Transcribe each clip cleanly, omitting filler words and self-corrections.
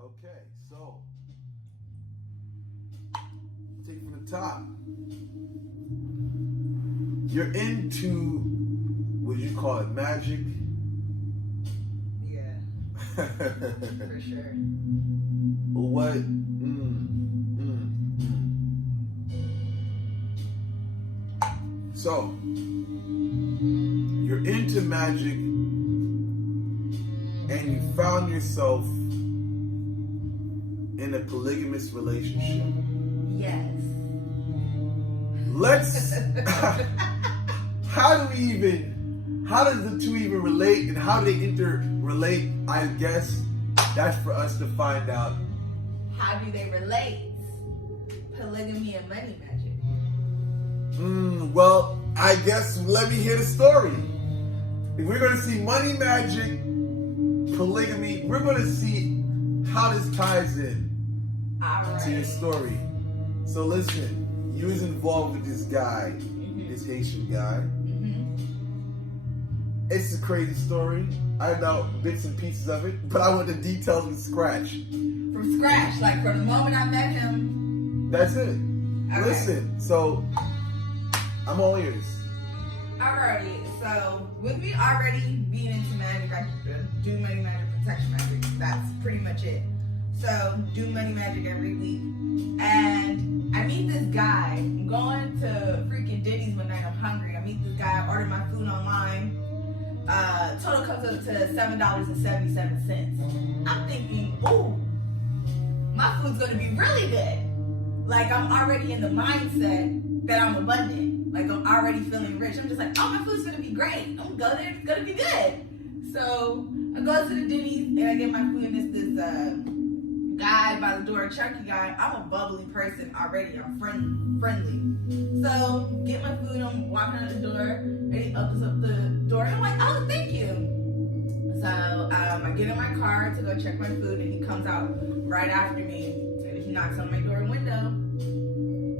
Okay, so take it from the top. You're into, what do you call it, magic? Yeah, for sure. What? So, you're into magic and you found yourself in a polygamous relationship. Yes. Let's, how does the two even relate and how do they interrelate? I guess that's for us to find out. How do they relate? Polygamy and money magic. Well, I guess let me hear the story. If we're going to see money magic, polygamy, we're going to see how this ties in to your story. So listen, you was involved with this guy, this Haitian guy. It's a crazy story. I know bits and pieces of it, but I want the details from scratch. From scratch, like from the moment I met him. That's it. Okay. Listen, so I'm all ears. Alrighty, so with me already being into magic, I do money magic, protection magic. That's pretty much it. So do money magic every week, and I meet this guy. I'm going to freaking Denny's one night. I'm hungry. I meet this guy. I order my food online. Total comes up to $7.77. I'm thinking, ooh, my food's gonna be really good. Like I'm already in the mindset that I'm abundant. Like I'm already feeling rich. I'm just like, oh, my food's gonna be great. I'm gonna go there. It's gonna be good. So I go to the Denny's and I get my food, and it's this guy by the door, chunky guy. I'm a bubbly person already. I'm friendly. So get my food. I'm walking out the door, and he opens up the door, and I'm like, oh, thank you. So I get in my car to go check my food, and he comes out right after me, and he knocks on my door window,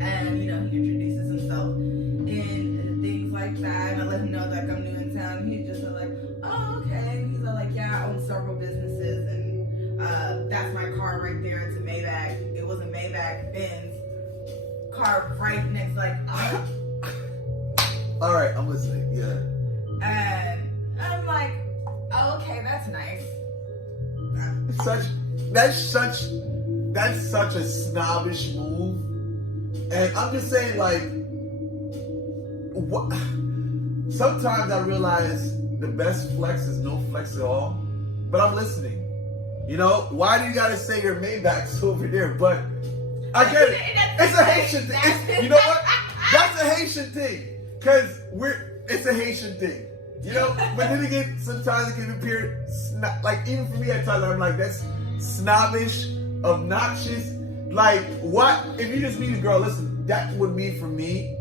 and he introduces himself and things like that. And I let him know that I'm new in town. He's just like, oh, okay. He's like, yeah, I own several businesses, and that's my car right there. It's a Maybach. It was a Maybach Benz car right next, like. All right, I'm listening. Yeah. And I'm like, oh, okay, that's nice. That's such a snobbish move, and I'm just saying, like, what? Sometimes I realize the best flex is no flex at all, but I'm listening. Why do you gotta say your Maybach's over there? But I get it. It's a Haitian thing. You know what? That's a Haitian thing, cause it's a Haitian thing. But then again, sometimes it can appear like, even for me at times, I'm like, that's snobbish, obnoxious. Like, what? If you just meet a girl, listen, that would be for me.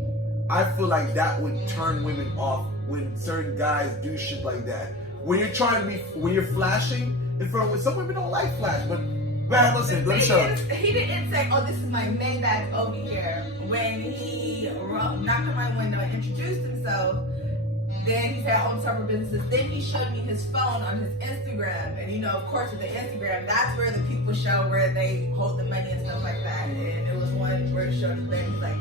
I feel like that would turn women off when certain guys do shit like that. When you're flashing in front of, some women don't like flash, but man, listen, let me show you. He didn't say, oh, this is my Maybach over here. When he knocked on my window and introduced himself, then he said, I own several businesses. Then he showed me his phone on his Instagram. And of course, with the Instagram, that's where the people show where they hold the money and stuff like that. And it was one where it showed his bed. He's like,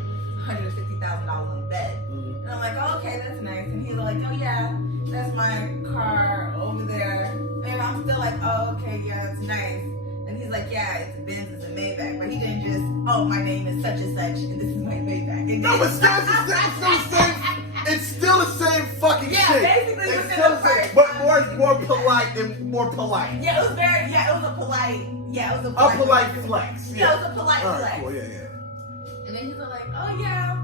$150,000 on the bed. And I'm like, oh, okay, that's nice. And he's like, oh, yeah, that's my car over there. And I'm still like, oh, okay, yeah, that's nice. And he's like, yeah, it's a Benz, it's a Maybach. But he didn't just, oh, my name is such and such, and this is my Maybach. No, but it's still the same fucking shit. Yeah, basically it's within still the first but more polite and more polite. Yeah, it was a polite flex. Yeah, it was a polite All right, flex. Cool, yeah. And then he's like, oh yeah,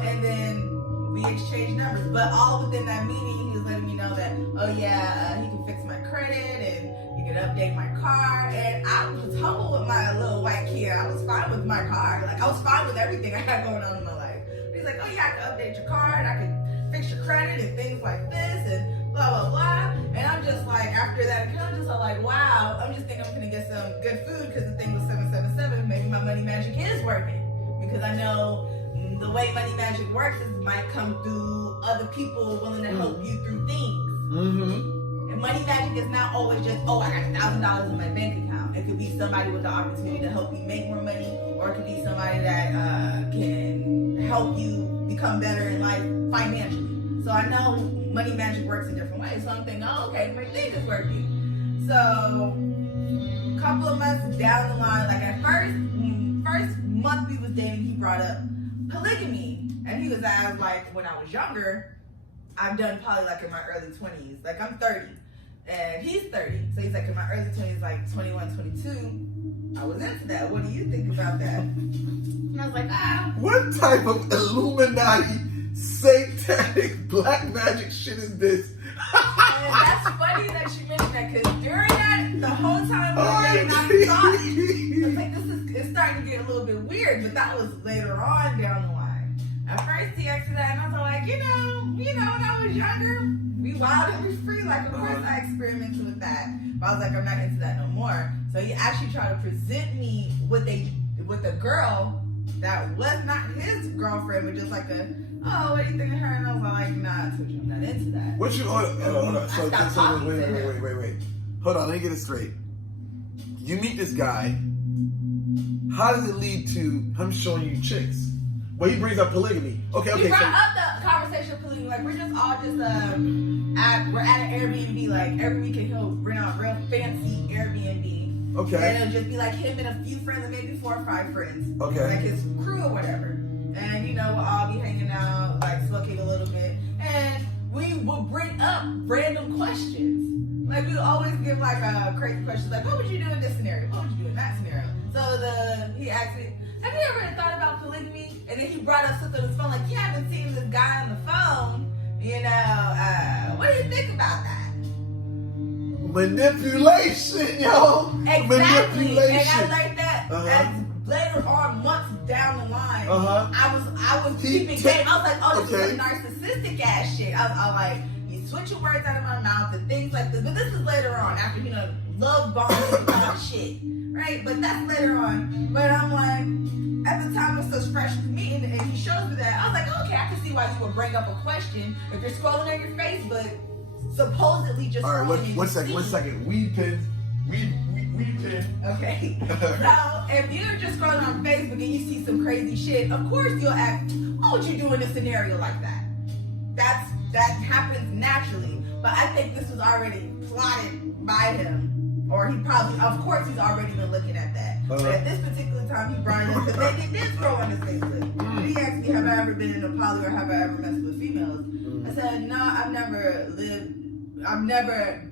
and then we exchanged numbers. But all within that meeting, he was letting me know that, oh yeah, he can fix my credit and he can update my car. And I was humble with my little white Kia. I was fine with my car. Like, I was fine with everything I had going on in my life. He's like, oh yeah, I can update your car and I can fix your credit and things like this and blah, blah, blah. And I'm just like, after that, I'm just like, wow, I'm just thinking I'm gonna get some good food because the thing was 777. Maybe my money magic is working. Because I know the way money magic works is it might come through other people willing to help you through things. And money magic is not always just, oh, I got $1,000 in my bank account. It could be somebody with the opportunity to help you make more money, or it could be somebody that can help you become better in life financially. So I know money magic works in different ways. So I'm thinking, oh, okay, my thing is working. So a couple of months down the line, like at first month we was dating, he brought up polygamy. And he was asked, like, when I was younger, I've done poly like in my early 20s. Like I'm 30 and he's 30. So he's like in my early 20s, like 21, 22. I was into that. What do you think about that? And I was like, What type of Illuminati, satanic, black magic shit is this? And that's funny that you mentioned that, because during that, the whole time we were dating, I thought, I was like, it's starting to get a little bit weird, but that was later on down the line. At first he asked me that, and I was like, you know, when I was younger, we wild and we free. Like, of course I experimented with that, but I was like, I'm not into that no more. So he actually tried to present me with a girl that was not his girlfriend, but just like what do you think of her? And I was like, nah, I told you I'm not into that. What you, hold on. So, wait. Hold on, let me get it straight. You meet this guy. How does it lead to him showing you chicks? Well, he brings up polygamy. Okay. He brought up the conversation of polygamy. Like, we're just all just, we're at an Airbnb. Like, every weekend he'll bring out real fancy Airbnb. Okay. And it'll just be like him and a few friends, and maybe 4 or 5 friends. Okay. Like his crew or whatever. And, we'll all be hanging out, like, smoking a little bit. And we will bring up random questions. Like, we always give, like, crazy questions. Like, what would you do in this scenario? What would you do in that scenario? So he asked me, have you ever thought about polygamy? And then he brought up something on his phone, like, you haven't seen this guy on the phone. What do you think about that? Manipulation, yo. Exactly. Manipulation. And I like that. As later on, months down the line, I was keeping game. I was like, oh, this is some narcissistic ass shit. I was like, you switching words out of my mouth and things like this. But this is later on, after, love bombing and all shit. Right? But that's later on. But I'm like, at the time, it's so fresh to me, and he shows me that. I was like, okay, I can see why you would bring up a question if you're scrolling on your Facebook, supposedly just. All right, one second. Weed pen. Okay. So if you're just scrolling on Facebook and you see some crazy shit, of course you'll ask, what would you do in a scenario like that? That happens naturally. But I think this was already plotted by him. Or he probably, of course, he's already been looking at that. But at this particular time, he brought it up because they did scroll on his Facebook. He asked me, have I ever been in a poly or have I ever messed with females? I said, no, I've never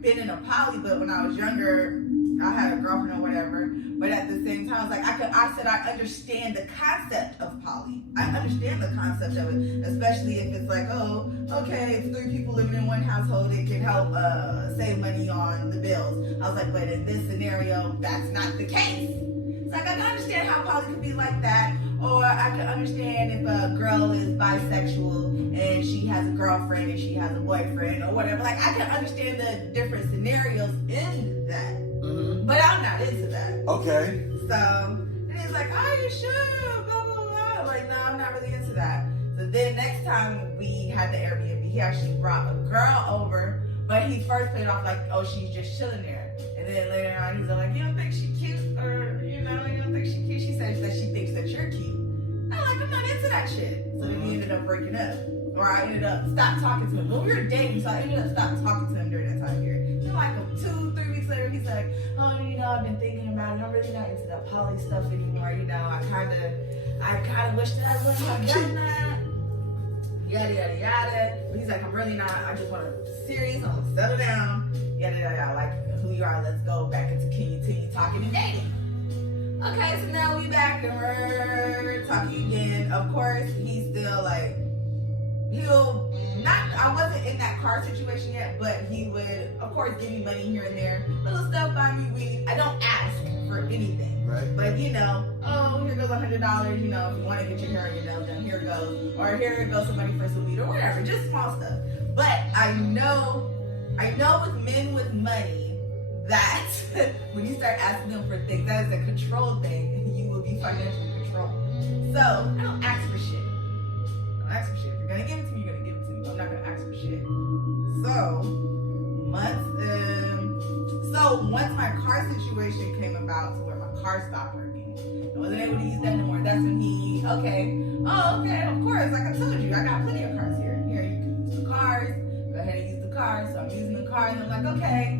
been in a poly, but when I was younger, I had a girlfriend or whatever. But at the same time, I was like, I understand the concept of poly. I understand the concept of it, especially if it's like, oh, okay, it's 3 people living in one household, it can help save money on the bills. I was like, but in this scenario, that's not the case. It's like, I can understand how poly could be like that, or I can understand if a girl is bisexual and she has a girlfriend and she has a boyfriend or whatever. Like, I can understand the different scenarios in that. But I'm not into that. Okay. So, and he's like, are you sure? Blah, blah, blah. Like, no, I'm not really into that. So then next time we had the Airbnb, he actually brought a girl over, but he first played off like, oh, she's just chilling there. And then later on, he's like, you don't think she's cute? Or, you don't think she's cute? She says that she thinks that you're cute. I'm like, I'm not into that shit. So then we ended up breaking up. Or I ended up stopped talking to him. Well, we were dating, so I ended up stopped talking to him during that time period. Like 2-3 weeks later, he's like, oh, I've been thinking about it. I'm really not into that poly stuff anymore. I kind of wish that I wouldn't have done that. Yada, yada, yada. But he's like, I'm really not. I just want to serious. I want to settle down. Yada, yada, yada. Like who you are. Let's go back into continue talking and dating. Okay, so now we back and we're talking again. Of course, he's still like, I wasn't in that car situation yet, but he would, of course, give me money here and there. Little stuff, buy me weed. I don't ask for anything. Right. But, oh, here goes $100, if you want to get your hair and your nails done, here it goes. Or here goes some money for some weed or whatever, just small stuff. But I know with men with money that when you start asking them for things, that is a control thing. You will be financially controlled. So, I don't ask for shit. If you're gonna give it to me, you're gonna give it to me. I'm not gonna ask for shit. So months. So once my car situation came about to where my car stopped working, I wasn't able to use that no more. That's when he, okay, of course, like I told you, I got plenty of cars here. Here, you can use the cars. Go ahead and use the cars. So I'm using the car, and I'm like, okay,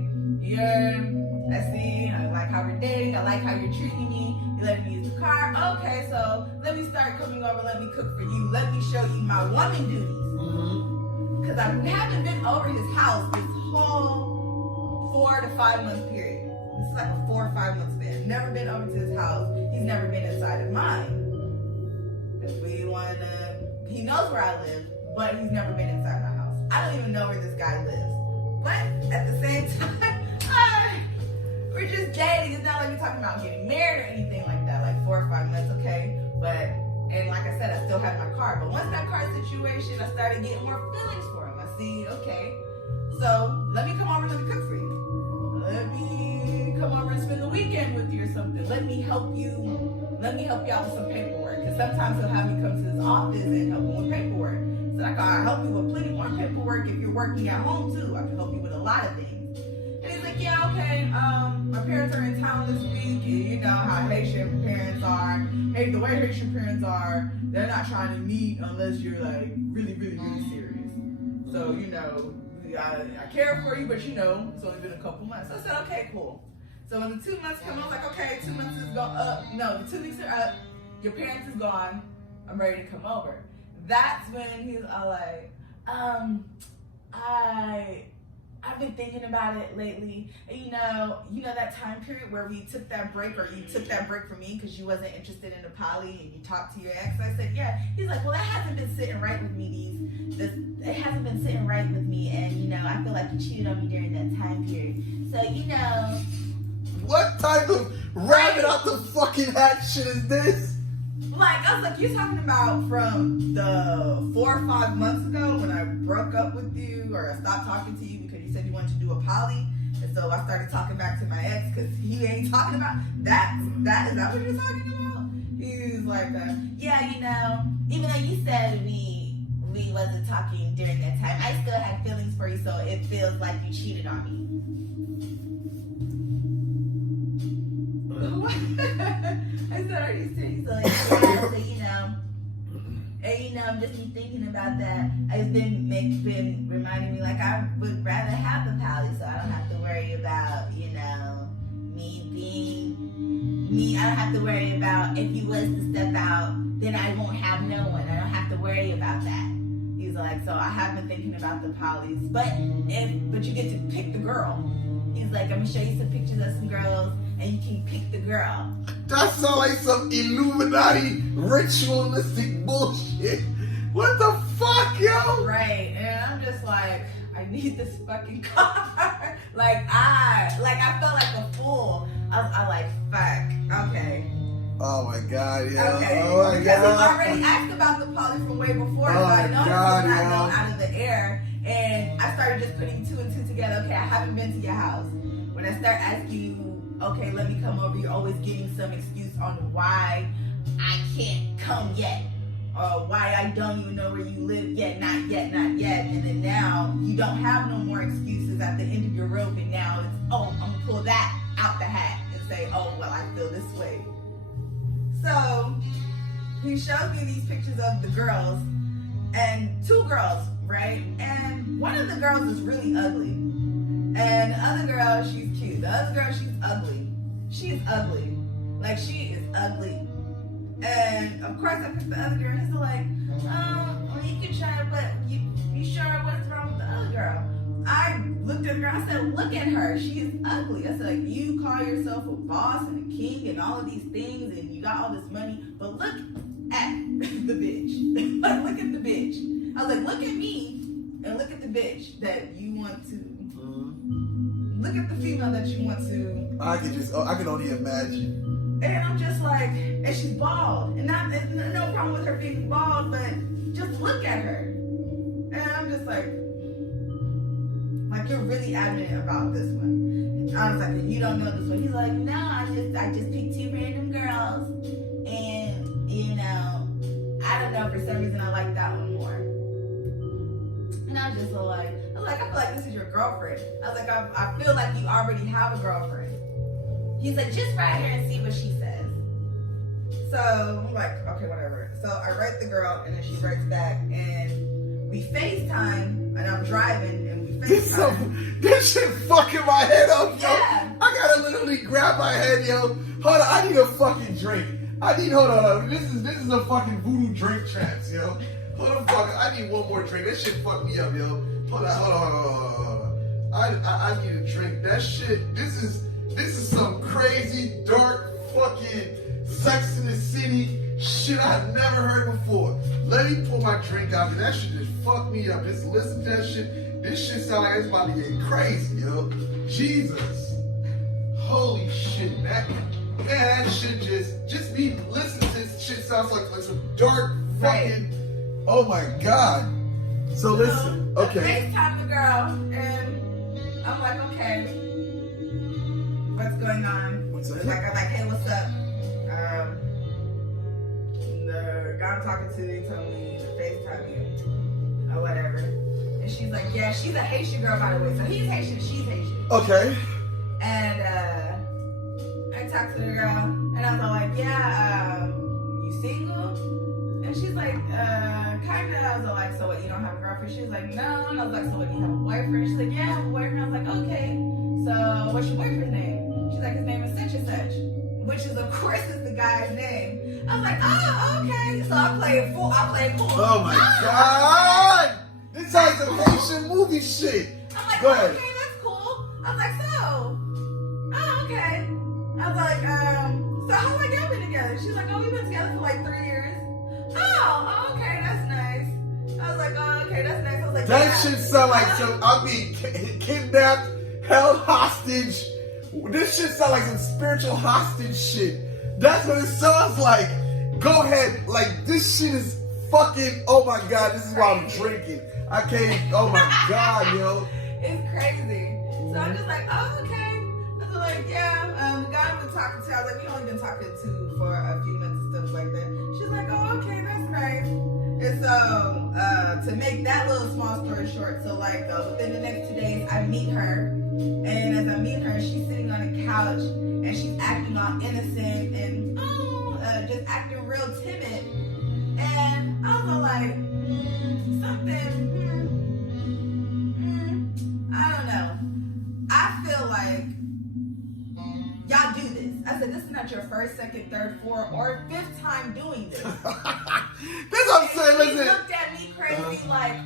I see. I like how we're dating. I like how you're treating me. You let me use the car. Okay, so let me start coming over. Let me cook for you. Let me show you my woman duties. Because I haven't been over his house this whole 4 to 5 month period. This is like a 4 or 5 month span. Never been over to his house. He's never been inside of mine. If we want to, he knows where I live, but he's never been inside my house. I don't even know where this guy lives. But at the same time, we're just dating. It's not like we're talking about getting married or anything like that. Like 4 or 5 months, okay? But, and like I said, I still have my car. But once that car situation, I started getting more feelings for him. I see, okay, so let me come over, let me cook for you. Let me come over and spend the weekend with you or something. Let me help you out with some paperwork. Because sometimes he'll have me come to his office and help him with paperwork. So I can help you with plenty more paperwork if you're working at home too. I can help you with a lot of things. And he's like, yeah, okay, my parents are in town this week, and you know how Haitian parents are. Hey, the way Haitian parents are, they're not trying to meet unless you're like really, really, really serious. So, you know, I care for you, but you know, it's only been a couple months. So I said, okay, cool. So when the 2 months come, I was like, okay, 2 months is up. No, the 2 weeks are up. Your parents is gone. I'm ready to come over. That's when he's all like, I've been thinking about it lately. And you know that time period where we took that break, or you took that break from me because you wasn't interested in the poly and you talked to your ex. I said, yeah. He's like, well, that hasn't been sitting right with me. It hasn't been sitting right with me, and you know, I feel like you cheated on me during that time period. So you know, what type of rabbit out the fucking hat shit is this? Like, I was like, you're talking about from the 4 or 5 months ago when I broke up with you, or I stopped talking to you because you said you wanted to do a poly, and so I started talking back to my ex because he ain't talking about that. Is that what you're talking about? He's like, yeah, you know, even though you said we wasn't talking during that time, I still had feelings for you, so it feels like you cheated on me. I said, are you serious? So, yeah, so you know, and you know, just me thinking about that, it's been reminding me, like, I would rather have the poly, so I don't have to worry about, you know, me. I don't have to worry about if he was to step out, then I won't have no one. I don't have to worry about that. He's like, so I have been thinking about the polys, but you get to pick the girl. He's like, I'm gonna show you some pictures of some girls, and you can pick the girl. That sounds like some Illuminati ritualistic bullshit. What the fuck, yo? Right, and I'm just like, I need this fucking car. I felt like a fool. I like, fuck, okay. Oh my god, yeah. Okay. Oh my because god. he already asked about the poly from way before, so I know this was not known out of the air. And I started just putting 2 and 2 together. Okay, I haven't been to your house. When I start asking you, okay, let me come over, you're always giving some excuse on why I can't come yet. Or why I don't even know where you live yet, not yet. And then now you don't have no more excuses at the end of your rope, and now it's, oh, I'm gonna pull that out the hat and say, oh, well, I feel this way. So he shows me these pictures of the girls, and 2 girls, right? And one of the girls is really ugly. And the other girl, she's cute. The other girl, she's ugly. She's ugly. Like, she is ugly. And of course I picked the other girl, and he's like, well, you can try it, but you sure what's wrong with the other girl? I looked at the girl, I said, look at her, she is ugly. I said, like, you call yourself a boss and a king and all of these things, and you got all this money, but look at the bitch. Like, look at the bitch. I was like, look at me and look at the bitch that you want to, look at the female that you want to. I can only imagine. And I'm just like, and she's bald. And no problem with her being bald, but just look at her. And I'm just like, you're really adamant about this one. And I was like, you don't know this one. He's like, no, I just picked 2 random girls. And, you know, I don't know, for some reason I like that one more. And I was just so like, I feel like this is your girlfriend. I was like, I feel like you already have a girlfriend. He's like, just write her and see what she says. So I'm like, okay, whatever. So I write the girl, and then she writes back, and we FaceTime, and I'm driving, and we FaceTime. This shit fucking my head up, yo. Yeah. I gotta literally grab my head, yo. Hold on, I need a fucking drink. Hold on. This is a fucking voodoo drink trance, yo. Hold on, fuck. I need one more drink. That shit fucked me up, yo. Hold on. I need a drink. That shit. This is some crazy dark fucking Sex in the City shit I've never heard before. Let me pull my drink out, and that shit just fucked me up. Just listen to that shit. This shit sound like it's about to get crazy, yo. Jesus. Holy shit, man. Man, that shit just me listening to this shit sounds like some dark fucking. Oh my god. So listen, okay. I FaceTime the girl, and I'm like, okay, what's going on? What's up? I'm like, hey, what's up? The guy I'm talking to told me to FaceTime you, or whatever. And she's like, yeah, she's a Haitian girl, by the way. So he's Haitian, she's Haitian. Okay. And I talked to the girl, and I was all like, yeah, you single? And she's like, kinda. I was all like, so what, you don't have a girlfriend? She's like, no. And I was like, so what, you have a boyfriend? She's like, yeah, I have a boyfriend. I was like, okay, so what's your boyfriend's name? She's like, his name is such and such, which is, of course, is the guy's name. I was like, oh, okay. So I played pool. Oh my god! This sounds like Haitian movie shit. I'm like, go ahead. Okay, that's cool. I was like, oh, okay. I was like, so how long y'all been together? She's like, oh, we've been together for like 3 years. Oh, okay, that's nice. I was like, oh, okay, that's nice. I was like, That yeah. shit sound like I'm being kidnapped, held hostage. This shit sound like some spiritual hostage shit. That's what it sounds like. Go ahead, like this shit is fucking. Oh my god, this is why I'm drinking. I can't. Oh my god, yo. It's crazy. So I'm just like, oh, okay. I was like, yeah. The guy I've been talking to, I was like, we only been talking to for a few months and stuff like that. She's like, oh, okay, that's nice. And so, to make that little small story short, so like within the next 2 days, I meet her, and as I meet her, she's sitting on a couch, and she's acting all innocent and just acting real timid. And I was like, I don't know. I feel like y'all do this. I said, this is not your first, second, third, fourth, or fifth time doing this. That's what I'm saying. He Listen. looked at me crazy like,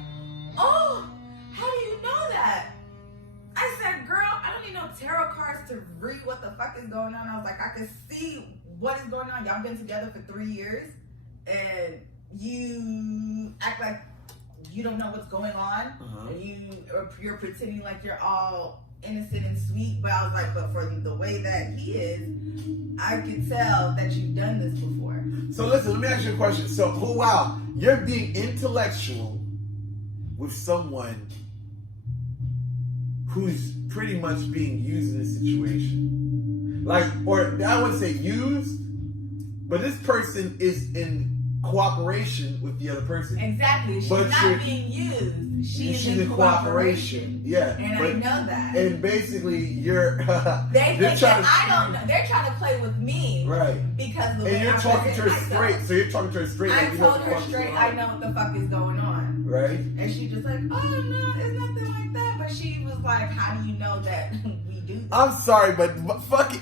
oh, how do you know that? I said, girl, I don't need no tarot cards to read what the fuck is going on. I was like, I can see what is going on. Y'all been together for 3 years, and you act like you don't know what's going on. And you're pretending like you're all innocent and sweet. But I was like, but for the way that he is, I could tell that you've done this before. So listen, let me ask you a question. So, wow, you're being intellectual with someone who's pretty much being used in this situation. Like, or I wouldn't say used, but this person is in cooperation with the other person. Exactly. She's not being used. She's in cooperation. Yeah. And I know that. And basically, you're. They think that I don't know. They're trying to play with me. Right. Because the and way you're I'm talking to her myself. straight. So you're talking to her straight. I like, told her straight, I know what the fuck is going on. Right. And she just like, oh no, it's nothing like that. But she was like, how do you know that we do this? I'm sorry, but fuck it.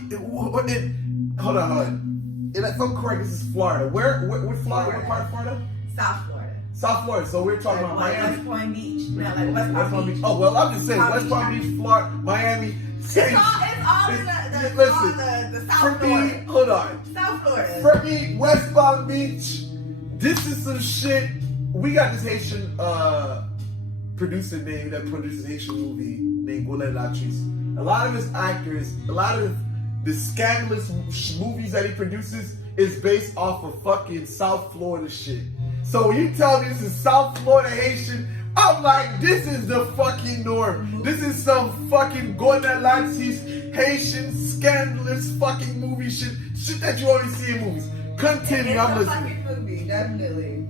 Hold on. If I'm correct, this is Florida. Where Florida? What part of Florida? South Florida. South Florida. So we're talking about Miami. West Palm Beach. No, like West Palm Beach. Oh, well, I'm just saying, West Palm Beach, Florida, Miami. It's all in the South Florida. Hold on. South Florida. For me, West Palm Beach, this is some shit. We got this Haitian producer named that produces Haitian movie named LeonardElmera. A lot of his actors, a lot of the scandalous movies that he produces is based off of fucking South Florida shit. So when you tell me this is South Florida Haitian, I'm like, this is the fucking norm. This is some fucking LeonardElmera Haitian scandalous fucking movie shit that you only see in movies. Continue, I'm listening. It's a fucking movie, definitely.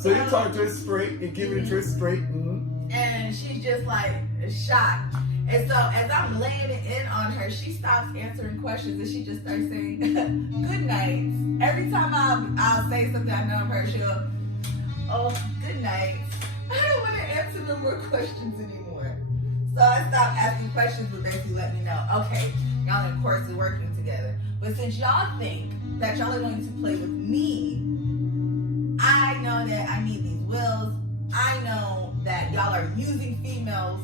So you're talking to her straight and giving it to her straight. And she's just like shocked. And so as I'm laying it in on her, she stops answering questions and she just starts saying good nights. Every time I'll say something I know of her, she'll go, oh, good night. I don't want to answer no more questions anymore. So I stopped asking questions, but basically let me know, okay, y'all in course are working together. But since y'all think that y'all are going to play with me, I know that I need these wills. I know that y'all are using females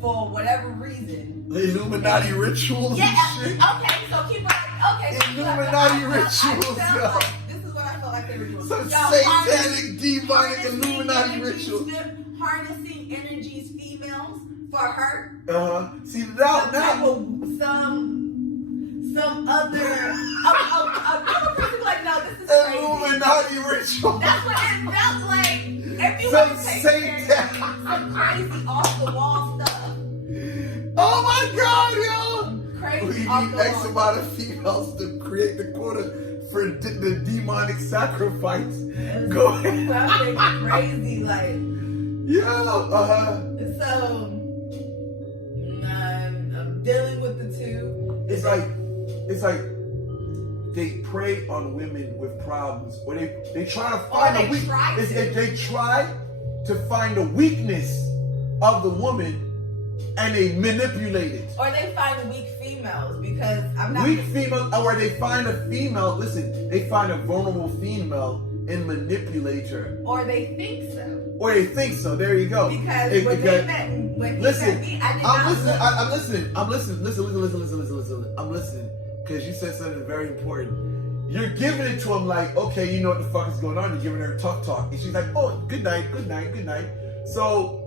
for whatever reason. The Illuminati rituals Yeah, and shit. okay, so keep on. Okay, so Illuminati rituals, yo. This is what I felt like they were doing. Some Y'all satanic, demonic Illuminati energies, ritual. harnessing energies, females for her. See now, Some other person like, no, this is crazy. Illuminati ritual. That's what it felt like. If you Some want to take Satan. some crazy off the wall stuff. Oh my God, yo! Crazy We off need the X wall. amount of females to create the quota for the demonic sacrifice. Go ahead. Something crazy, like. Yeah, So, I'm dealing with the two. It's like they prey on women with problems, or they try to find a weakness. They try to find a weakness of the woman, and they manipulate it. Or they find weak females because I'm not Weak female, or they find a female. Listen, they find a vulnerable female and manipulate her. Or they think so. Or they think so. There you go. Because when he met me, I did not look. I'm listening. I'm listening. Listen. I'm listening because you said something very important. You're giving it to him like, okay, you know what the fuck is going on. You're giving her tough talk, and she's like, oh, good night. So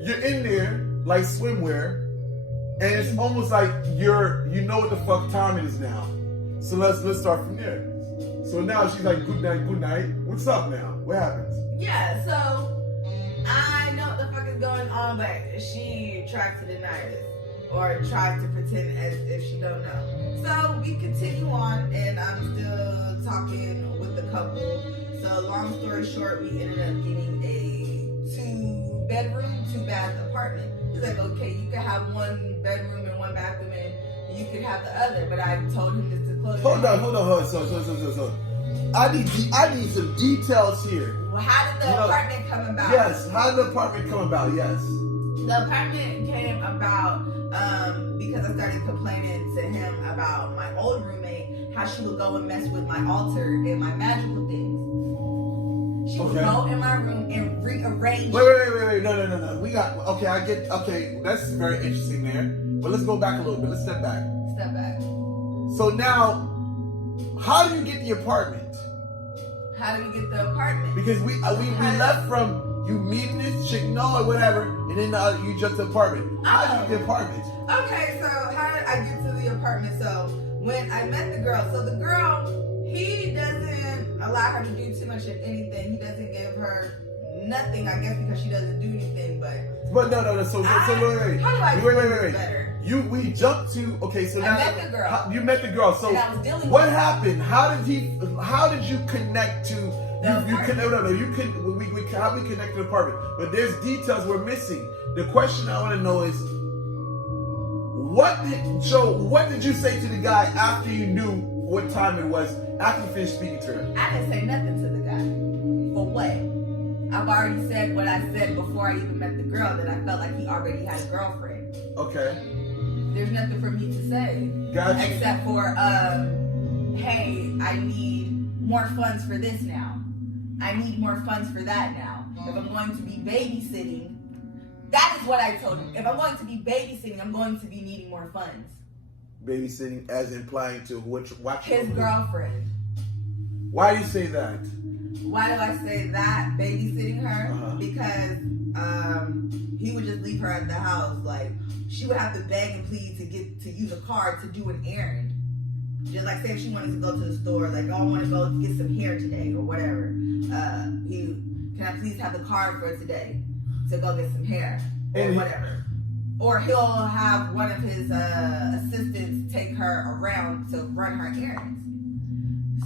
you're in there like swimwear, and it's almost like you know what the fuck time it is now. So let's start from there. So now she's like, good night. What's up now? What happens? Yeah, so I know what the fuck is going on, but she tries to deny it or tries to pretend as if she don't know. So we continue on, and I'm still talking with the couple. So long story short, we ended up getting a 2-bedroom, 2-bath apartment. He's like, okay, you can have 1 bedroom and 1 bathroom, and you could have the other. But I told him just to close. Hold on. So. I need some details here. Well, how did the apartment come about? Yes, how did the apartment come about? Yes. The apartment came about because I started complaining to him about my old roommate, how she would go and mess with my altar and my magical things. She would go in my room and rearrange. Wait. No. That's very interesting there. But let's go back a little bit. Let's step back. So now, how do you get the apartment? How do we get the apartment? Because we left from you meeting this chick, or whatever, and then you jumped to the apartment. How did you get the apartment? Okay, so how did I get to the apartment? So when I met the girl, he doesn't allow her to do too much of anything. He doesn't give her nothing, I guess, because she doesn't do anything. But no. So wait. How do I Wait. better? We jumped to So I met the girl. You met the girl. So and I was dealing what with happened? How did you connect to? How we connect to the apartment? But there's details we're missing. The question I want to know is, what did you say to the guy after you knew what time it was? After you finished speaking to her? I didn't say nothing to the guy. For what? I've already said what I said before I even met the girl, that I felt like he already had a girlfriend. Okay. There's nothing for me to say. Gotcha. Except for, hey, I need more funds for this now. I need more funds for that now. If I'm going to be babysitting, that is what I told him. If I'm going to be babysitting, I'm going to be needing more funds. Babysitting as implying to watch his girlfriend. Why do you say that? Why do I say that? Babysitting her? Because he would just leave her at the house. Like, she would have to beg and plead to use a card to do an errand. Just like, say if she wanted to go to the store, like, oh, I want to go get some hair today or whatever. Can I please have the card for today to go get some hair or whatever. Or he'll have one of his assistants take her around to run her errands.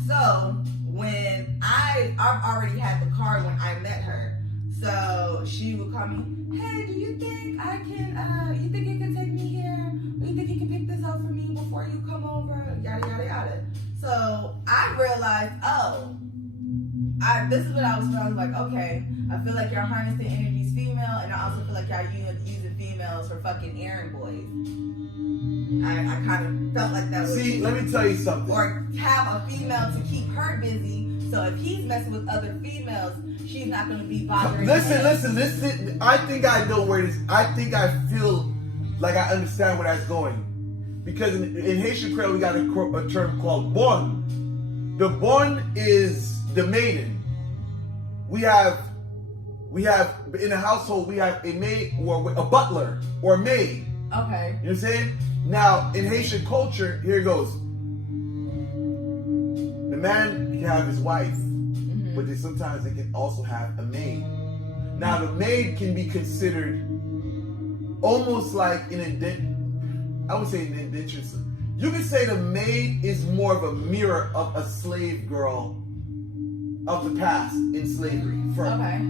So when I've already had the card when I met her, so she would call me, hey, do you think I can, you think you can take me here? Or you think you can pick this up for me before you come over? Yada, yada, yada. So I realized, this is what I was feeling. I was like, okay, I feel like y'all harnessing energy's female, and I also feel like y'all using females for fucking errand boys. I kind of felt like that was... See, let me tell you something. Or have a female to keep her busy, so if he's messing with other females, she's not going to be bothering him. Listen. I think I know where this... I think I feel like I understand where that's going. Because in Haitian Creole, we got a term called bonne. The bonne is the maiden. We have in a household, we have a maid or a butler or a maid. Okay. You know what I'm saying? Now, in Haitian culture, here it goes. The man can have his wife, but sometimes they can also have a maid. Now, the maid can be considered almost like I would say an indentured. You could say the maid is more of a mirror of a slave girl of the past in slavery.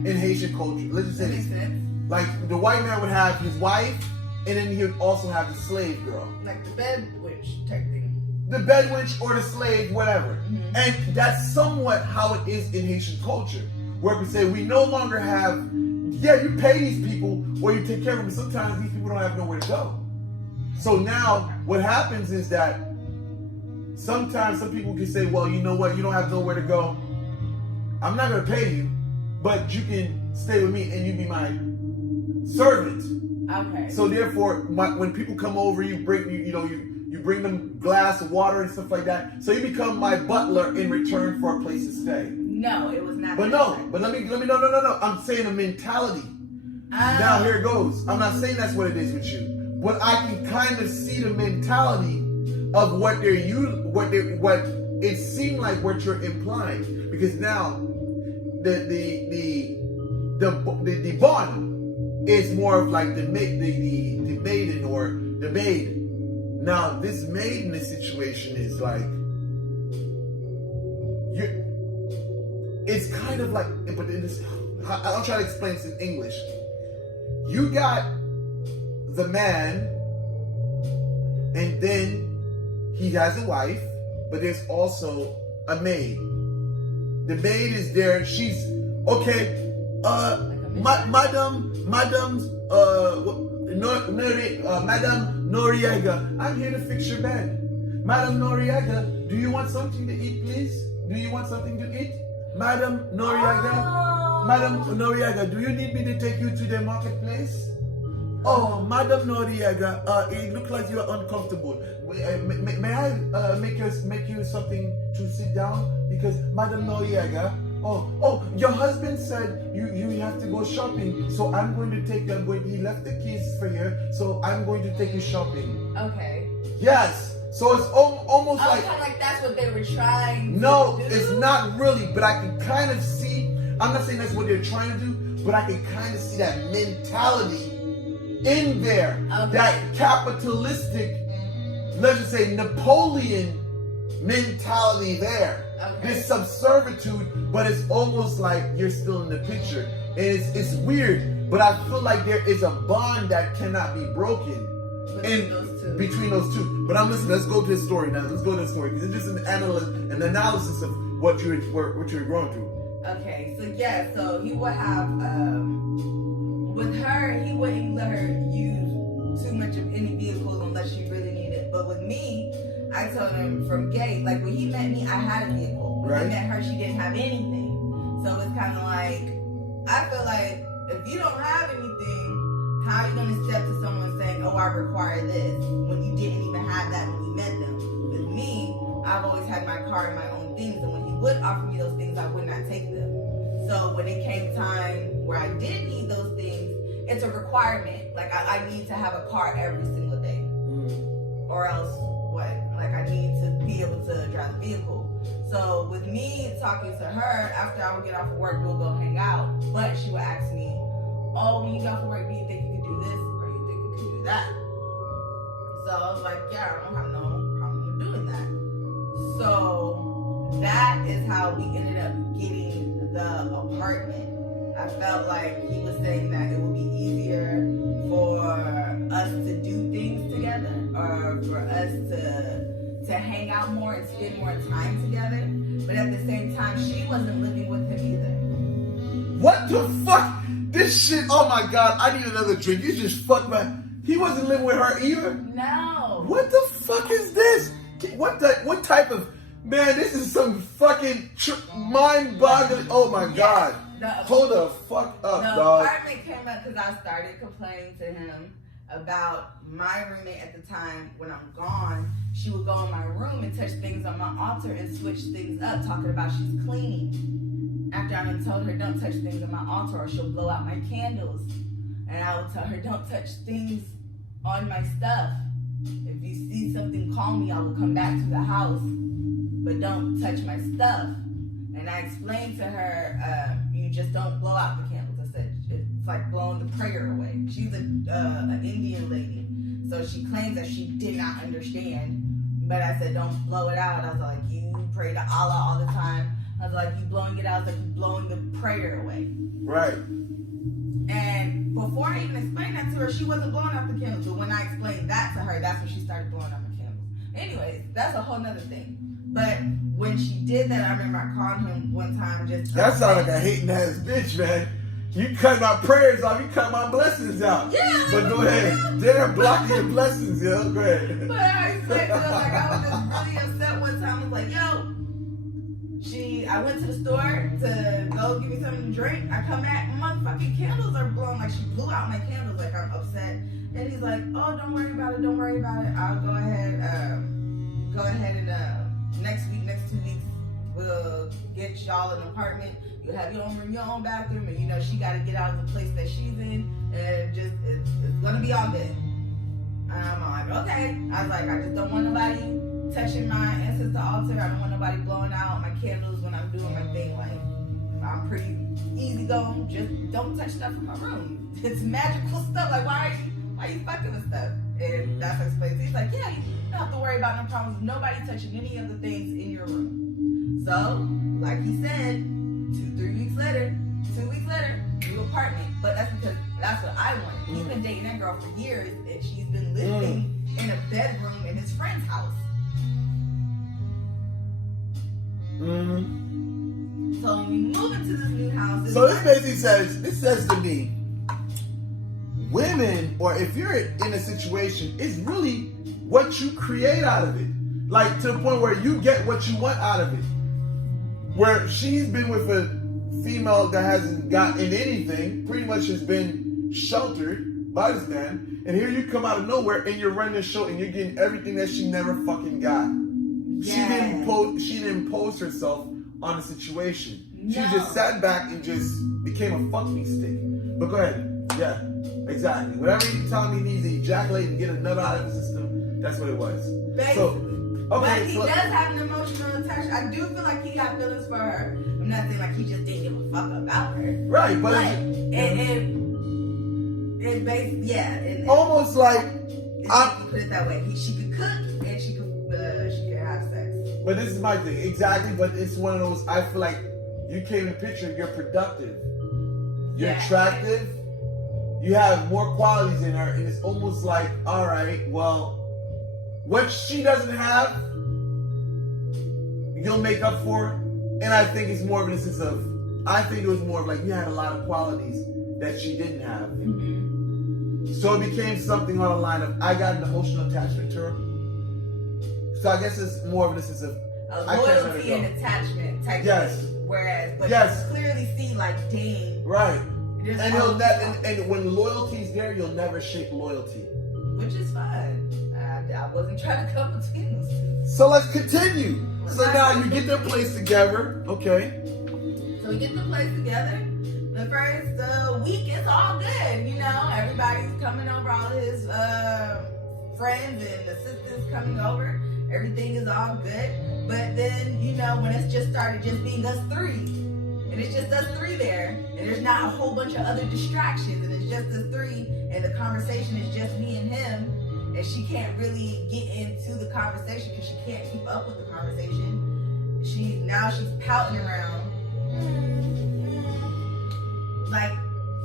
In Haitian culture. Let's just say that makes sense. Like the white man would have his wife, and then he would also have the slave girl. Like the bed witch type thing. The bed witch or the slave, whatever. And that's somewhat how it is in Haitian culture. Where we say we no longer have, you pay these people or you take care of them, but sometimes these people don't have nowhere to go. So now what happens is that sometimes some people can say, well, you know what, you don't have nowhere to go. I'm not going to pay you, but you can stay with me and you be my servant. Okay. So therefore, when people come over, you bring them glass of water and stuff like that. So you become my butler in return for a place to stay. No, it was not. But let me no. I'm saying a mentality. Now here it goes. I'm not saying that's what it is with you, but I can kind of see the mentality of what it seemed like what you're implying, because now the bond is more of like the maiden or the maid. Now this maid in this situation is like it's kind of like, but in this, I'll try to explain this in English. You got the man, and then he has a wife, but there's also a maid. The maid is there. She's okay. Madam Noriega, I'm here to fix your bed. Madam Noriega, do you want something to eat, please? Do you want something to eat? Madam Noriega, Madam Noriega, do you need me to take you to the marketplace? Oh, Madam Noriega, it looks like you are uncomfortable. May I make you something to sit down? Because Madam Noriega, your husband said you have to go shopping, so I'm going to take you. He left the keys for you, so I'm going to take you shopping. Okay. Yes. So it's almost like... kind of like that's what they were trying to do. It's not really, but I can kind of see, I'm not saying that's what they're trying to do, but I can kind of see that mentality in there. Okay. That capitalistic, let's just say Napoleon mentality there. Okay. This subservitude, but it's almost like you're still in the picture. And it's weird, but I feel like there is a bond that cannot be broken between those two. But let's go to the story now. Let's go to the story, because it's just an analysis of what you're going through. Okay, so he would have with her, he wouldn't let her use too much of any vehicles unless she really needed it. But with me, I told him from gate, like when he met me, I had a vehicle. When he met her, she didn't have anything. So it's kind of like, I feel like if you don't have anything, how are you going to step to someone saying, oh, I require this, when you didn't even have that when you met them? With me, I've always had my car and my own things, and when he would offer me those things, I would not take them. So when it came time where I did need those things, it's a requirement. Like I need to have a car every single day. Or else what? Like I need to be able to drive the vehicle. So with me talking to her, after I would get off of work, we'll go hang out. But she would ask me, oh, when you get off of work, do you think you can do this? Or you think you can do that? So I was like, yeah, I don't have no problem with doing that. So that is how we ended up getting the apartment. I felt like he was saying that it would be easier for hang out more and spend more time together. But at the same time, she wasn't living with him either. What the fuck? This shit, oh my God, I need another drink. You just fucked my... He wasn't living with her either? No. What the fuck is this? What type of... Man, this is some fucking mind-boggling... Oh my God. Hold the fuck up, the dog. The apartment came up because I started complaining to him about my roommate at the time. When I'm gone, she would go in my room and touch things on my altar and switch things up, talking about she's cleaning. After I done told her, don't touch things on my altar or she'll blow out my candles. And I would tell her, don't touch things on my stuff. If you see something, call me. I will come back to the house, but don't touch my stuff. And I explained to her, you just don't blow out the candles. I said, it's like blowing the prayer away. She's an Indian lady, so she claims that she did not understand. But I said, don't blow it out. I was like, you pray to Allah all the time. I was like, you blowing it out, it's like you blowing the prayer away. Right. And before I even explained that to her, she wasn't blowing out the candles. But when I explained that to her, that's when she started blowing out the candles. Anyways, that's a whole nother thing. But when she did that, I remember I called him one time just... That sounds like a hating ass bitch, man. You cut my prayers off, you cut my blessings out. Yeah. But go ahead. They're blocking your blessings, yo. Go ahead. But I explained to her, like, I was just really upset one time. I was like, yo... I went to the store to go get me something to drink. I come back, motherfucking candles are blown. Like, she blew out my candles. Like, I'm upset. And he's like, oh, don't worry about it. Don't worry about it. I'll go ahead and next 2 weeks, we'll get y'all an apartment. You'll have your own room, your own bathroom. And, you know, she got to get out of the place that she's in. And just, it's going to be all good. And I'm like, okay. I was like, I just don't want nobody touching my ancestor altar. I don't want nobody blowing out my candles when I'm doing my thing. Like, I'm pretty easy going. Just don't touch stuff in my room. It's magical stuff. Like, why are you fucking with stuff? And that's how I explained. He's like, yeah, you don't have to worry about no problems. Nobody touching any of the things in your room. So, like he said, 2 weeks later, new apartment. But that's because that's what I wanted. He's been dating that girl for years, and she's been living in a bedroom in his friend's house. So when we move into this new house, so this basically says to me, women, or if you're in a situation, it's really what you create out of it. Like, to the point where you get what you want out of it. Where she's been with a female that hasn't gotten anything, pretty much has been sheltered by this man, and here you come out of nowhere and you're running the show and you're getting everything that she never fucking got. Yeah. She didn't impose herself on the situation. No. She just sat back and just became a fucking stick. But go ahead. Yeah, exactly. Whatever you tell me he needs to ejaculate and get a nut out of the system, that's what it was. Basically. So, okay, but he does have an emotional attachment. I do feel like he got feelings for her. I'm not saying like he just didn't give a fuck about her. Right, but it basically, yeah. Almost like... put it that way. She could cook and she could have sex. But this is my thing, exactly. But it's one of those. I feel like you came in the picture. You're productive. You're attractive. You have more qualities in her, and it's almost like, all right, well, what she doesn't have, you'll make up for. And I think it's more of an instance of. I think it was more of like you had a lot of qualities that she didn't have. Mm-hmm. So it became something on the line of I got an emotional attachment to her. So I guess it's more of an instance of loyalty and attachment type thing. Whereas, but you clearly see like, dang. Right. And when loyalty's there, you'll never shake loyalty. Which is fine. I wasn't trying to come between those two. So let's continue. So now you get their place together. Okay. So we get the place together. The first week is all good. You know, everybody's coming over, all his friends and assistants coming over. Everything is all good. But then, you know, when it's just started just being us three, and it's just us three there, and there's not a whole bunch of other distractions, and it's just us three, and the conversation is just me and him, and she can't really get into the conversation because she can't keep up with the conversation. She's pouting around. Like,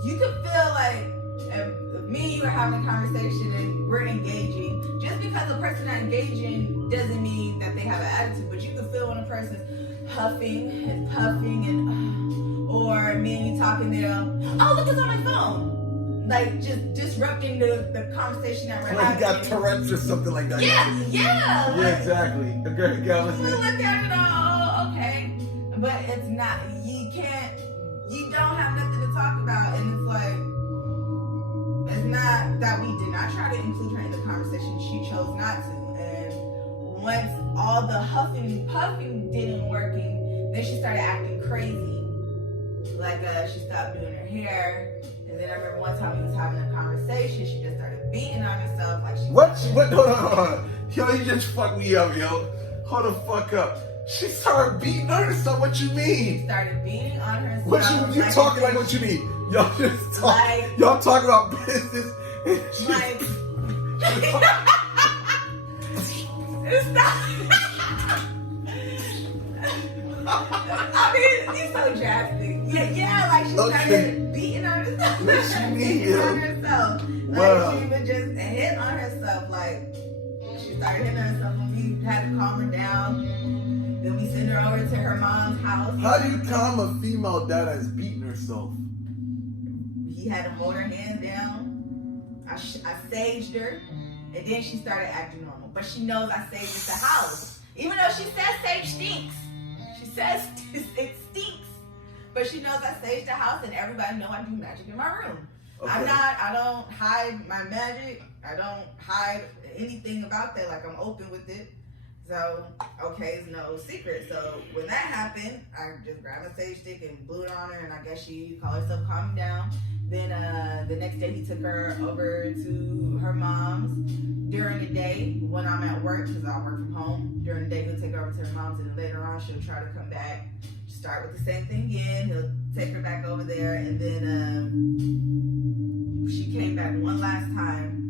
you could feel like, if me and you are having a conversation and we're engaging. Just because a person's not engaging doesn't mean that they have an attitude, but you can feel when a person's huffing and puffing and or me and you talking there, oh look, it's on my phone. Like just disrupting the conversation that we're having. You got Tourette's or something like that. Yeah. Yeah, exactly. Okay, We look at it all, okay. But it's not, you don't have nothing to talk about, and it's like, it's not that we did not try to include her in the conversation, she chose not to. And once all the huffing and puffing didn't working, then she started acting crazy. Like she stopped doing her hair, and then I remember one time we was having a conversation, she just started beating on herself like she What? No. Yo, you just fucked me up, yo. Hold the fuck up. She started beating on herself. What you mean? She started beating on herself. What you talking like? What you mean? Y'all just talk. Like, y'all talking about business. Like, it's not. I mean, he's so drastic. Yeah, like she started beating on herself. What you mean, beating yo? on herself. Wow. Like she would just hit on herself. Like she started hitting on herself, and we had to calm her down. Then we send her over to her mom's house. How do you calm a female that has beaten herself? He had to hold her hands down. I saged her, and then she started acting normal. But she knows I saged the house. Even though she says sage stinks. She says it stinks. But she knows I saged the house, and everybody know I do magic in my room. Okay. I don't hide my magic. I don't hide anything about that. Like, I'm open with it. So, okay, it's no secret. So when that happened, I just grabbed a sage stick and blew it on her, and I guess she called herself calming down. Then the next day he took her over to her mom's during the day when I'm at work, because I work from home. During the day he'll take her over to her mom's, and then later on she'll try to come back, start with the same thing again. He'll take her back over there, and then she came back one last time.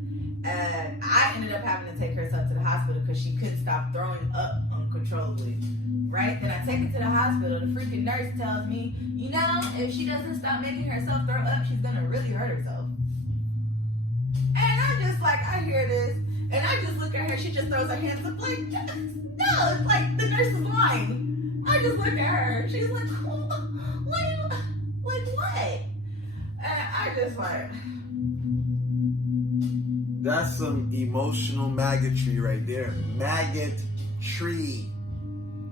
And I ended up having to take herself to the hospital because she couldn't stop throwing up uncontrollably. Right? Then I take her to the hospital. The freaking nurse tells me, you know, if she doesn't stop making herself throw up, she's gonna really hurt herself. And I just like, I hear this, and I just look at her. She just throws her hands up like, no, it's like the nurse is lying. I just look at her. She's like, like what? And I just like. That's some emotional maggotry right there. Maggot tree.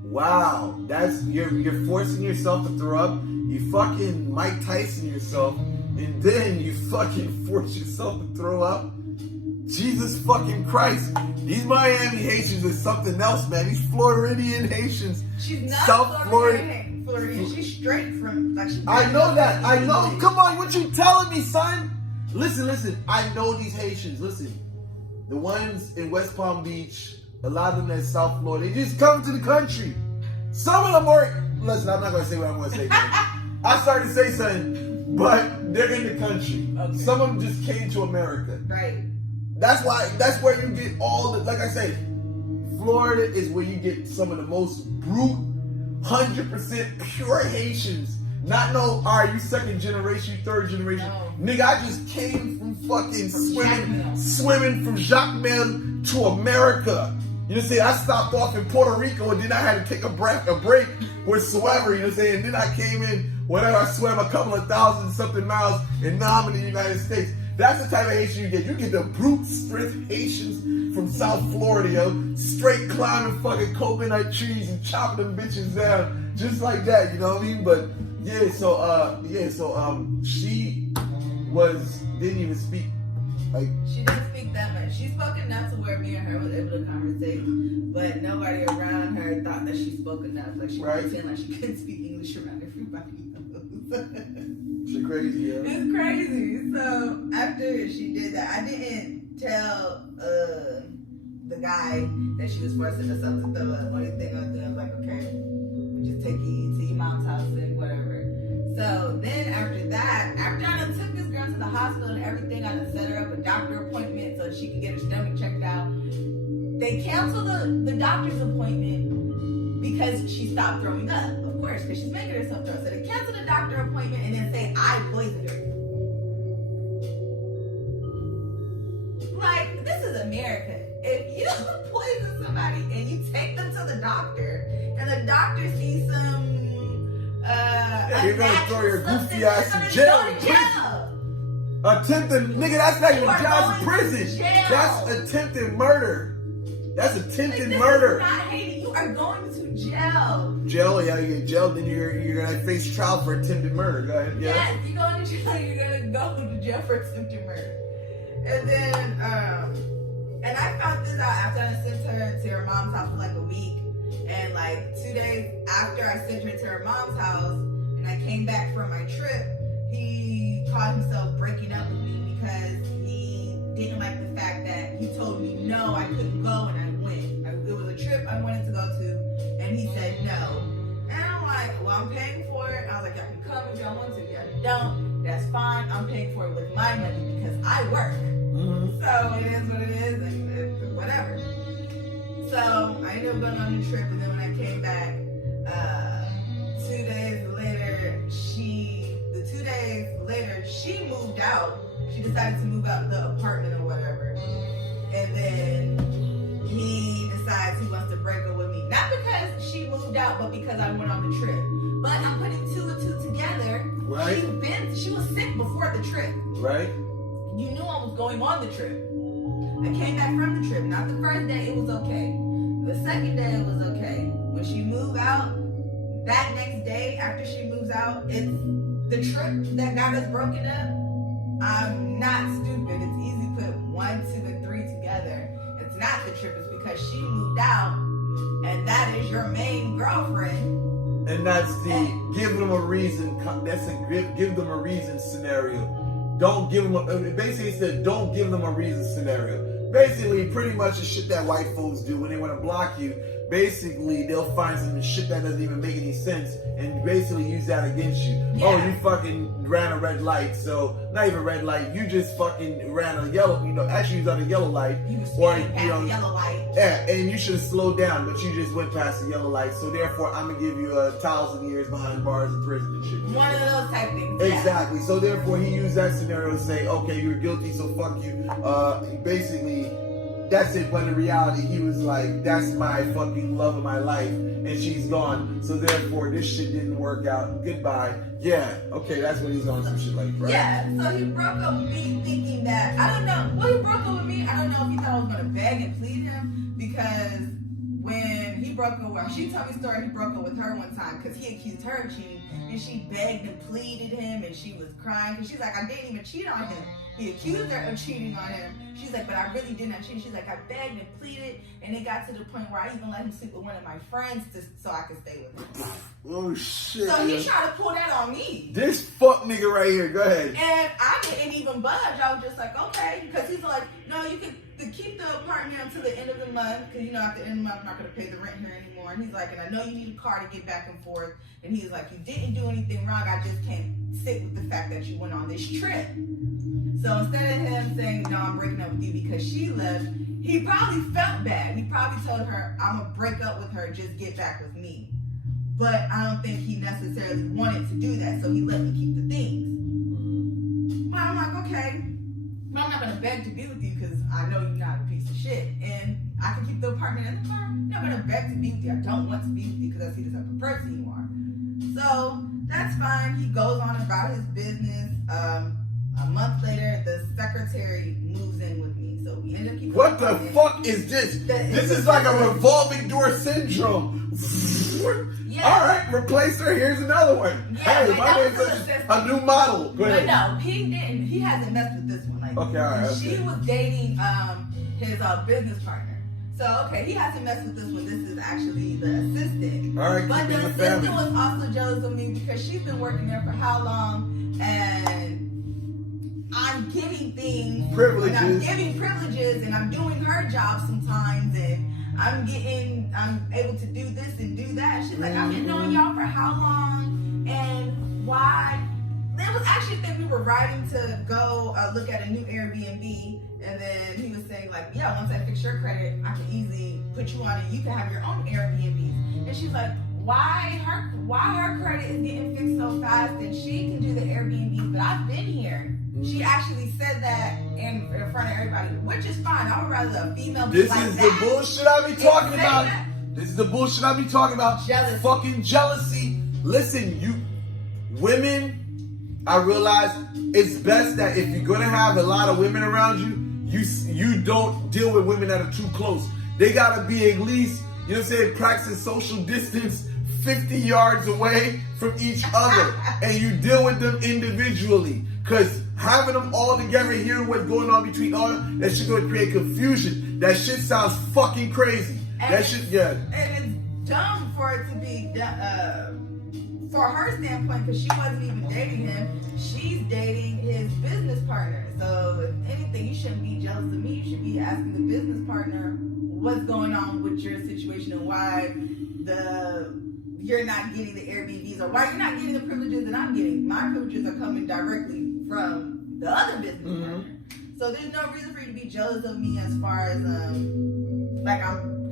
Wow. That's you're forcing yourself to throw up. You fucking Mike Tyson yourself, and then you fucking force yourself to throw up. Jesus fucking Christ. These Miami Haitians is something else, man. These Floridian Haitians. She's not South Floridian. She's straight from like. I know that. I know. Come on, what you telling me, son? Listen. I know these Haitians. Listen, the ones in West Palm Beach, a lot of them in South Florida, they just come to the country. Some of them are. Listen, I'm not gonna say what I'm gonna say. I started to say something, but they're in the country. Okay. Some of them just came to America. Right. That's why. That's where you get all the. Like I say, Florida is where you get some of the most brute, 100% pure Haitians. Not no, alright, you second generation, you third generation. No. Nigga, I just came from fucking swimming from Jacmel to America. You know what I'm saying? I stopped off in Puerto Rico, and then I had to take a break whatsoever, you know what I'm saying? And then I came in, whatever, I swam a couple of thousand something miles, and now I'm in the United States. That's the type of Haitian you get. You get the brute strength Haitians from South Florida, yo. Straight climbing fucking coconut trees and chopping them bitches down. Just like that, you know what I mean? But she didn't even speak. Like, she didn't speak that much. She spoke enough to where me and her was able to conversate, but nobody around her thought that she spoke enough. Like, she would pretend like she couldn't speak English around everybody else. She's crazy, yeah. It's crazy. So after she did that, I didn't tell the guy that she was forcing herself to throw up. Only thing I was doing, I was like, okay, just take you to your mom's house and whatever. So then after that, after I done took this girl to the hospital and everything, I done set her up a doctor appointment so she can get her stomach checked out. They canceled the doctor's appointment because she stopped throwing up, of course, because she's making herself throw. So they canceled the doctor appointment and then say I poisoned her. America. If you poison somebody and you take them to the doctor, and the doctor sees some you're gonna throw your goofy ass in jail. Attempted, nigga, that's not even jail, prison. That's attempted murder. That's attempted murder. Not Haiti. You are going to jail. Jail, yeah, you get jail, then you're gonna face trial for attempted murder. Go ahead, yeah. Yes, you go to jail, you're gonna go to jail for attempted murder. And then, and I found this out after I sent her to her mom's house for like a week. And like 2 days after I sent her to her mom's house, and I came back from my trip, he caught himself breaking up with me because he didn't like the fact that he told me no, I couldn't go, and I went. It was a trip I wanted to go to, and he said no. And I'm like, well, I'm paying for it. I was like, y'all can come if y'all want to. If y'all don't, that's fine. I'm paying for it with my money because I work. Mm-hmm. So it is what it is, and whatever. So I ended up going on the trip, and then when I came back, 2 days later, she moved out. She decided to move out of the apartment or whatever. And then he decides he wants to break up with me. Not because she moved out, but because I went on the trip. But I'm putting 2 and 2 together. Right. She was sick before the trip. Right. You knew I was going on the trip. I came back from the trip. Not the first day, it was okay. The second day, it was okay. When she moved out, that next day after she moves out, it's the trip that got us broken up. I'm not stupid. It's easy to put 1, 2, and 3 together. It's not the trip. It's because she moved out, and that is your main girlfriend. And that's the give them a reason. That's a give them a reason scenario. Don't give them. Basically, it said don't give them a reason scenario. Basically, pretty much the shit that white folks do when they want to block you. Basically, they'll find some shit that doesn't even make any sense and basically use that against you. Yeah. Oh, you fucking ran a red light. So, not even red light. You just fucking ran a yellow, actually you was on a yellow light. You was past the yellow light. Yeah, and you should have slowed down, but you just went past the yellow light. So, therefore, I'm going to give you 1,000 years behind bars in prison and shit. One of those type things. Exactly. Yeah. So, therefore, he used that scenario to say, okay, you're guilty, so fuck you. Basically, that's it, but in reality, he was like, that's my fucking love of my life, and she's gone, so therefore, this shit didn't work out, goodbye. Yeah, okay, that's what he's on, some shit like, right? Yeah, so he broke up with me thinking that, I don't know, well, he broke up with me, I don't know if he thought I was going to beg and plead him, because when he broke up, well, she told me a story, he broke up with her one time, because he accused her of cheating, and she begged and pleaded him, and she was crying, because she's like, I didn't even cheat on him. He accused her of cheating on him. She's like, but I really did not cheat. She's like, I begged and pleaded, and it got to the point where I even let him sleep with one of my friends so I could stay with him. Oh, shit. So he tried to pull that on me. This fuck nigga right here. Go ahead. And I didn't even budge. I was just like, okay. Because he's like, no, you can keep the apartment until the end of the month. Because, at the end of the month, I'm not going to pay the rent here anymore. And he's like, and I know you need a car to get back and forth. And he's like, you didn't do anything wrong. I just can't sit with the fact that you went on this trip. So instead of him saying, no, I'm breaking up with you because she left, he probably felt bad. He probably told her, I'm going to break up with her, just get back with me. But I don't think he necessarily wanted to do that, so he let me keep the things. But I'm like, okay, but I'm not going to beg to be with you because I know you're not a piece of shit. And I can keep the apartment in the car. I'm not going to beg to be with you. I don't want to be with you because I see the type of person you are. So that's fine. He goes on about his business. A month later, the secretary moves in with me. So we end up keeping. What the fuck is this? This is like a revolving door syndrome. Yeah. All right, replace her. Here's another one. Yeah, hey, my name's a new model. Go ahead. But no, he didn't. He hasn't messed with this one. Like, okay, all right. She was dating his business partner. So okay, he hasn't messed with this one. This is actually the assistant. All right, but the assistant was also jealous of me because she's been working there for how long, and I'm giving things, privileges. And I'm giving privileges, and I'm doing her job sometimes, and I'm able to do this and do that. She's like, I've been knowing y'all for how long, and why? There was actually a thing we were riding to go look at a new Airbnb, and then he was saying like, yeah, once I fix your credit, I can easily put you on it. You can have your own Airbnbs. And she's like, why her credit is getting fixed so fast, and she can do the Airbnbs, but I've been here. She actually said that in front of everybody, which is fine. I would rather a female be This like is that. the bullshit I be talking about. That. This is the bullshit I be talking about. Jealousy. Fucking jealousy. Listen, you women, I realize it's best that if you're gonna have a lot of women around you, you don't deal with women that are too close. They gotta be at least, you know what I'm saying, practicing social distance 50 yards away from each other. And you deal with them individually. Cause having them all together, hearing what's going on between all of them, that shit gonna create confusion. That shit sounds fucking crazy. And that shit, yeah. And it's dumb for it to be, for her standpoint, because she wasn't even dating him. She's dating his business partner. So if anything, you shouldn't be jealous of me. You should be asking the business partner what's going on with your situation and why you're not getting the Airbnbs or why you're not getting the privileges that I'm getting. My privileges are coming directly from the other business partner. So there's no reason for you to be jealous of me as far as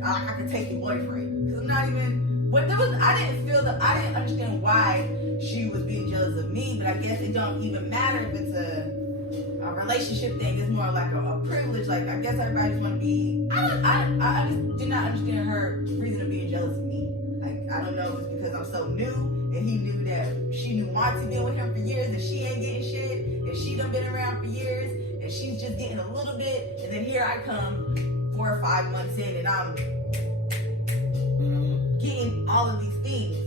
I could take your boyfriend. Because I'm not even, I didn't understand why she was being jealous of me, but I guess it don't even matter if it's a relationship thing. It's more like a privilege. Like, I guess everybody just want to be, I just did not understand her reason of being jealous of me. Like, I don't know if it's because I'm so new, and he knew that she knew Monty been with him for years, and she ain't getting shit, and she done been around for years, and she's just getting a little bit, and then here I come 4 or 5 months in, and I'm getting all of these things,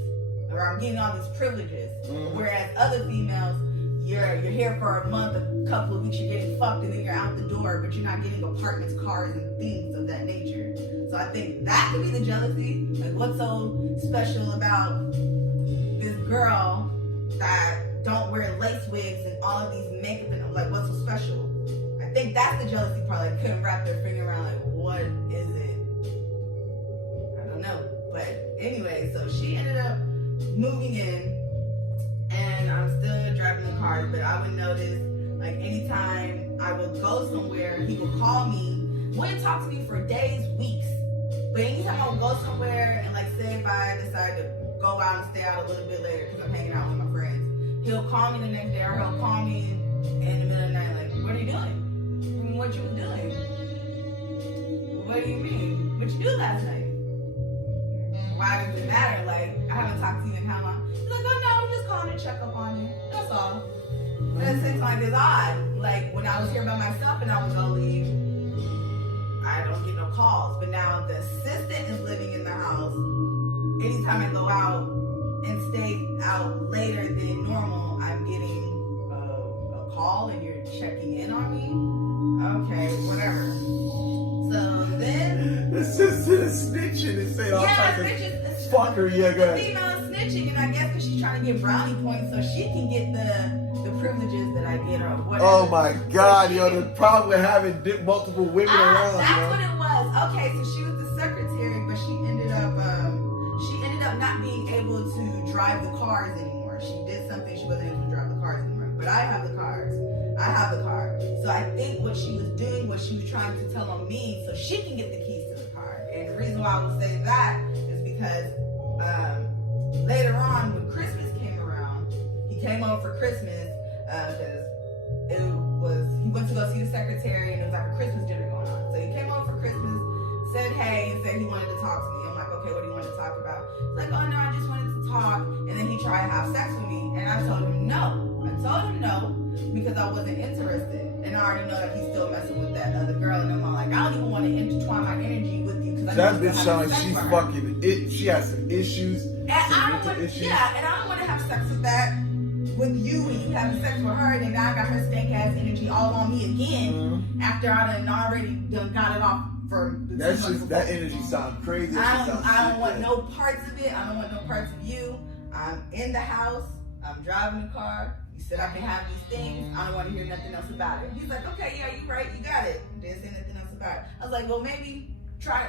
or I'm getting all these privileges. Whereas other females, you're here for a month, a couple of weeks, you're getting fucked, and then you're out the door, but you're not getting apartments, cars, and things of that nature. So I think that could be the jealousy. Like, what's so special about this girl that don't wear lace wigs and all of these makeup, and like, what's so special? I think that's the jealousy part. Like, couldn't wrap their finger around, like, what is it? I don't know. But anyway, so she ended up moving in, and I'm still driving the car, but I would notice, like, anytime I would go somewhere, he would call me, wouldn't talk to me for days, weeks. But anytime I would go somewhere, and like, say if I decide to go out and stay out a little bit later because I'm hanging out with my friends, he'll call me the next day, or he'll call me in the middle of the night, like, what are you doing? What you was doing? What do you mean? What you do last night? Why does it matter? Like, I haven't talked to you in how long? He's like, oh no, I'm just calling to check up on you. That's all. And it seems like it's odd. Like, when I was here by myself and I was gonna leave, I don't get no calls. But now the assistant is living in the house. Anytime I go out and stay out later than normal, I'm getting a call and you're checking in on me. Okay, whatever. So then the assistant is snitching and saying all kinds of fuckery. Yeah, go ahead. Female snitching, and I guess because she's trying to get brownie points so she can get the privileges that I get or whatever. Oh my God, yo, the problem with having multiple women around. That's what it was. Okay, so she was the secretary, but she ended up not being able to drive the cars anymore. She did something, she wasn't able to drive the cars anymore. But I have the cars. I have the car. So I think what she was doing was she was trying to tell on me so she can get the keys to the car. And the reason why I would say that is because later on when Christmas came around, he came over for Christmas because he went to go see the secretary and it was like a Christmas dinner going on. So he came over for Christmas, said hey, and said he wanted to talk to me. I'm like, okay, what do you want to talk about? He's like, oh no, I just wanted to talk. And then he tried to have sex with me. And I told him no. Because I wasn't interested. And I already know that he's still messing with that other girl. And I'm like, I don't even want to intertwine my energy with you. Because that bitch sounds like she's fucking it. She has some issues. And I don't want to have sex with that with you and you having sex with her. And then now I got her stank ass energy all on me again after I already got it off for that energy sounds crazy. I don't want no parts of it. I don't want no parts of you. I'm in the house. I'm driving the car. You said I can have these things. I don't want to hear nothing else about it. He's like, okay, yeah, you're right. You got it. Didn't say nothing else about it. I was like, well, maybe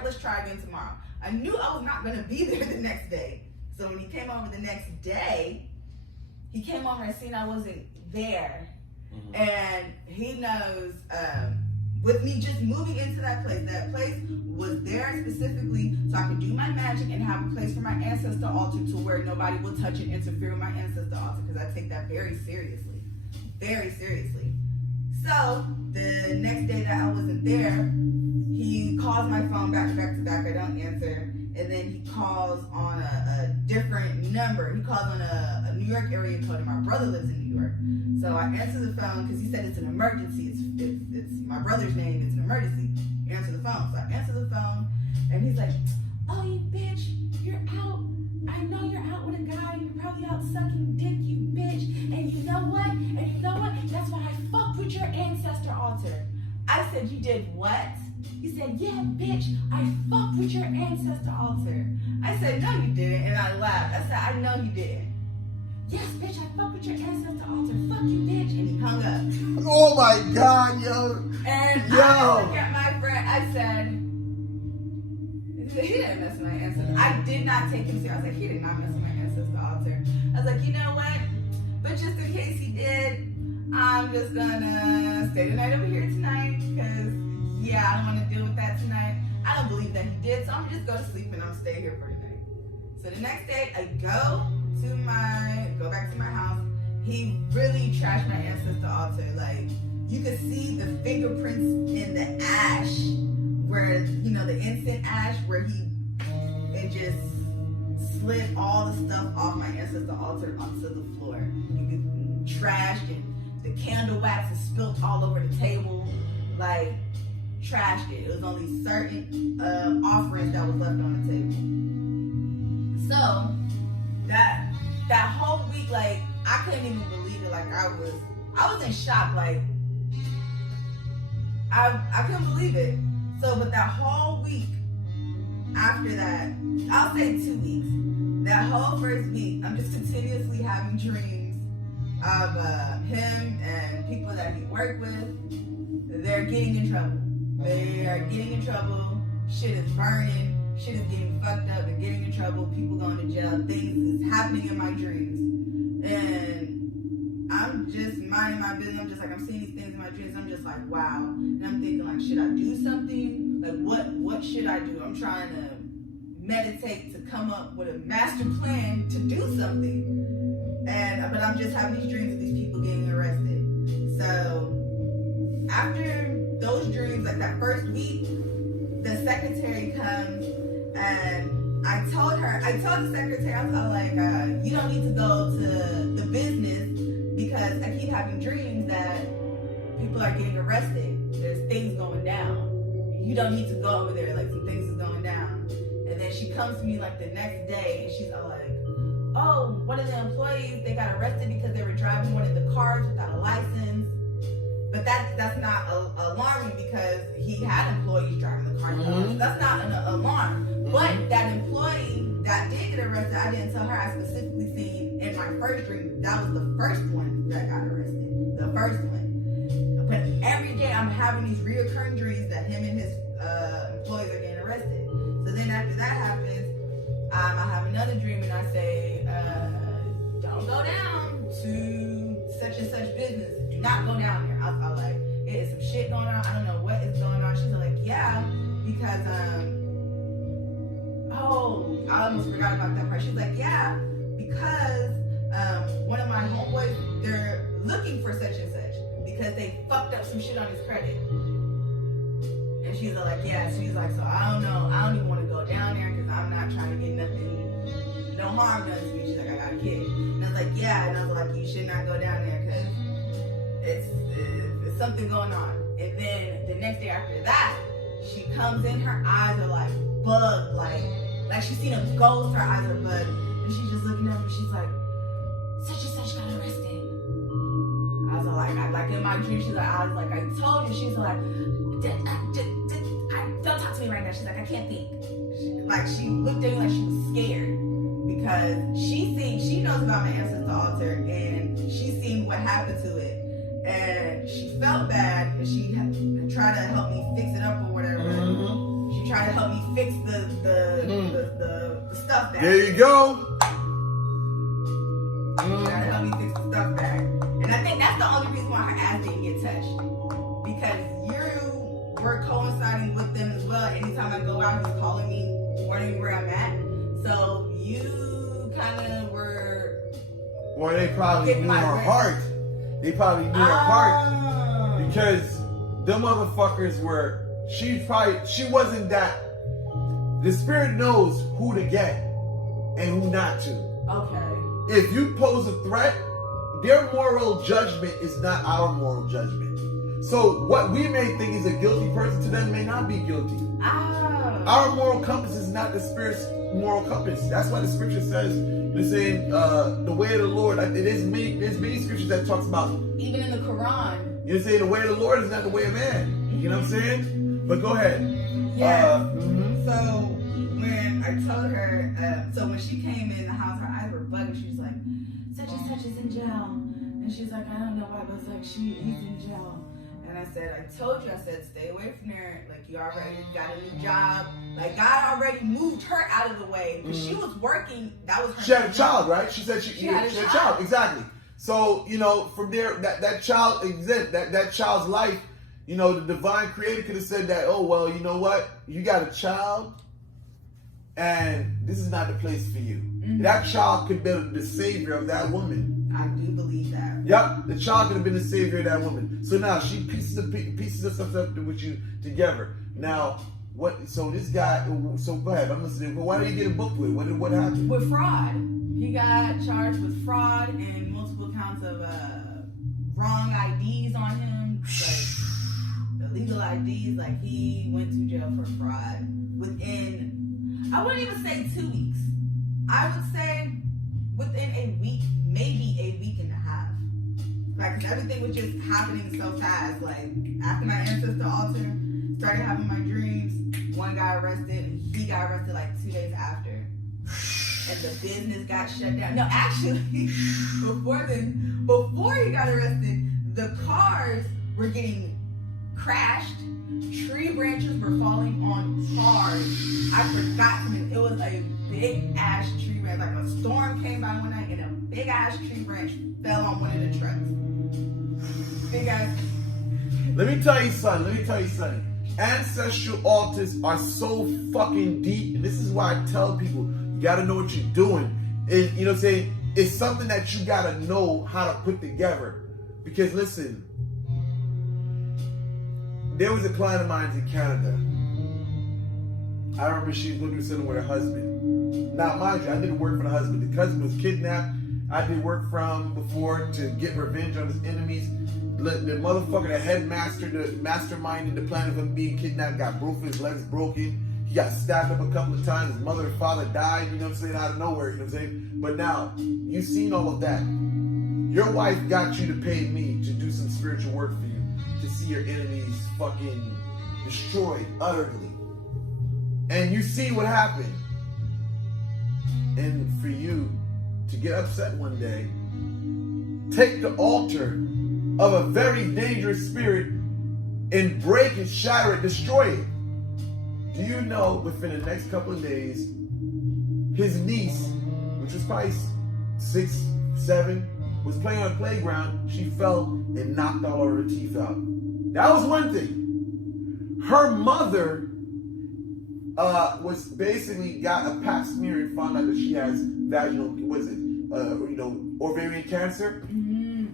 let's try again tomorrow. I knew I was not going to be there the next day. So when he came over the next day, he came over and seen I wasn't there. Mm-hmm. And he knows, with me just moving into that place was there specifically so I could do my magic and have a place for my ancestor altar to where nobody will touch and interfere with my ancestor altar, because I take that very seriously. Very seriously. So the next day that I wasn't there, he calls my phone back to back. I don't answer. And then he calls on a different number. He calls on a New York area code, and my brother lives in New York. So I answer the phone because he said it's an emergency. It's my brother's name. It's an emergency. Answer the phone. So I answer the phone, and he's like, "Oh, you bitch, you're out. I know you're out with a guy. You're probably out sucking dick, you bitch. And you know what? That's why I fucked with your ancestor altar." I said, "You did what?" He said, "Yeah, bitch, I fucked with your ancestor altar." I said, "No, you didn't." And I laughed. I said, "I know you didn't." "Yes, bitch, I fucked with your ancestor altar. Fuck you, bitch." And he hung up. Oh my God, yo. And I looked at my friend. I said, "He didn't mess with my ancestor." I did not take him serious. I was like, "He did not mess with my ancestor altar." I was like, "You know what? But just in case he did, I'm just gonna stay the night over here tonight because, yeah, I don't want to deal with that tonight. I don't believe that he did, so I'm just go to sleep and I'm gonna stay here for the night." So the next day, I go back to my house. He really trashed my ancestor altar. Like, you could see the fingerprints in the ash, where, you know, the incense ash, where it just slid all the stuff off my ancestor altar onto the floor. You could trashed, and the candle wax is spilt all over the table. Like, trashed it. It was only certain offerings that was left on the table. So that whole week, like, I couldn't even believe it. Like, I was in shock. Like, I couldn't believe it. So, but that whole week after that, I'll say 2 weeks. That whole first week, I'm just continuously having dreams of him and people that he worked with. They're getting in trouble. They are getting in trouble. Shit is burning. Shit is getting fucked up. They're getting in trouble. People going to jail. Things is happening in my dreams. And I'm just minding my business. I'm just like, I'm seeing these things in my dreams. I'm just like, wow. And I'm thinking, like, should I do something? Like, what should I do? I'm trying to meditate to come up with a master plan to do something. But I'm just having these dreams of these people getting arrested. So after those dreams, like that first week, the secretary comes, and I told the secretary, I was like, you don't need to go to the business because I keep having dreams that people are getting arrested. There's things going down. You don't need to go over there, like some things is going down. And then she comes to me like the next day, and she's all like, "Oh, one of the employees, they got arrested because they were driving one of the cars without a license." But that's not alarming because he had employees driving the car. Mm-hmm. That's not an alarm. Mm-hmm. But that employee that did get arrested, I didn't tell her. I specifically seen in my first dream, that was the first one that got arrested. The first one. But every day I'm having these reoccurring dreams that him and his employees are getting arrested. So then after that happens, I have another dream and I say, "Don't go down to such and such business. Do not go down there." I was like, "It is some shit going on. I don't know what is going on." She's like, "Yeah, because I almost forgot about that part." She's like, "Yeah, because one of my homeboys, they're looking for such and such because they fucked up some shit on his credit." And she's like, "Yeah." She's like, "So I don't know. I don't even want to go down there because I'm not trying to get no harm done to me." She's like, "I got a kid." And I was like, "Yeah." And I was like, "You should not go down there because it's something going on." And then the next day after that, she comes in, her eyes are like bugged, like she's seen a ghost, her eyes are bugged. And she's just looking at me, she's like, "Such and such got arrested." I was like in my dream, she's like, I told you. She's like, "Don't talk to me right now." She's like, "I can't think." She looked at me like she was scared because she knows about my ancestor altar and she's seen what happened to it. And she felt bad and she tried to help me fix it up or whatever. Mm-hmm. She tried to help me fix the stuff back. There you go. She tried to help me fix the stuff back. And I think that's the only reason why her ass didn't get touched. Because you were coinciding with them as well. Anytime I go out, he's calling me, warning me where I'm at. So you kind of were... Well, they probably knew her heart. They probably knew her heart Because them motherfuckers were, she wasn't that. The spirit knows who to get and who not to. Okay. If you pose a threat, their moral judgment is not our moral judgment. So what we may think is a guilty person to them may not be guilty. Ah. Our moral compass is not the spirit's moral compass. That's why the scripture says, it's saying the way of the Lord. There's many scriptures that talks about. Even in the Quran. You say the way of the Lord is not the way of man. You know what I'm saying? But go ahead. Yeah. So when I told her, so when she came in the house, her eyes were bugging. She was like, such and such is in jail. And she's like, I don't know why, but it's like he's in jail. And I said, I told you, I said, stay away from her. Like, you already got a new job. Like, God already moved her out of the way. Because she was working, that was her. She had a child, right? She said she had a child. Exactly. So, from there, that child exists. That child's life, the divine creator could have said that, oh, well, you know what? You got a child, and this is not the place for you. Mm-hmm. That child could be the savior of that woman. I do believe that. Yep, the child could have been the savior of that woman. So now she pieces of stuff up with you together. Now, what? So this guy. So go ahead. I'm listening. But why did he get a book with? What happened? With fraud. He got charged with fraud and multiple counts of wrong IDs on him. Like illegal IDs. Like he went to jail for fraud within. I wouldn't even say 2 weeks. I would say within a week, maybe a week and a half. Like, 'cause everything was just happening so fast. Like, after my ancestor altar, started having my dreams, one got arrested, and he got arrested like 2 days after. And the business got shut down. No, actually, before he got arrested, the cars were getting crashed. Tree branches were falling on cars. I forgot to mention, it was a big ass tree branch. Like a storm came by one night and a big ass tree branch fell on one of the trucks. Big ass. Let me tell you something. Ancestral altars are so fucking deep, and this is why I tell people you gotta know what you're doing. And you know what I'm saying? It's something that you gotta know how to put together. Because listen, there was a client of mine in Canada. I remember she was going through something with her husband. Now, mind you, I didn't work for the husband. The husband was kidnapped. I did work from before to get revenge on his enemies. The motherfucker, the headmaster, the masterminded the plan of him being kidnapped, got both his legs broken. He got stabbed up a couple of times. His mother and father died, you know what I'm saying, out of nowhere, you know what I'm saying? But now, you've seen all of that. Your wife got you to pay me to do some spiritual work for you. To see your enemies fucking destroyed utterly. And you see what happened. And for you to get upset one day, take the altar of a very dangerous spirit and break it, shatter it, destroy it. Do you know within the next couple of days, his niece, which was probably 6, 7, was playing on a playground, she fell and knocked all of her teeth out. That was one thing. Her mother was basically got a pap smear and found out that she has vaginal, ovarian cancer. Mm-hmm.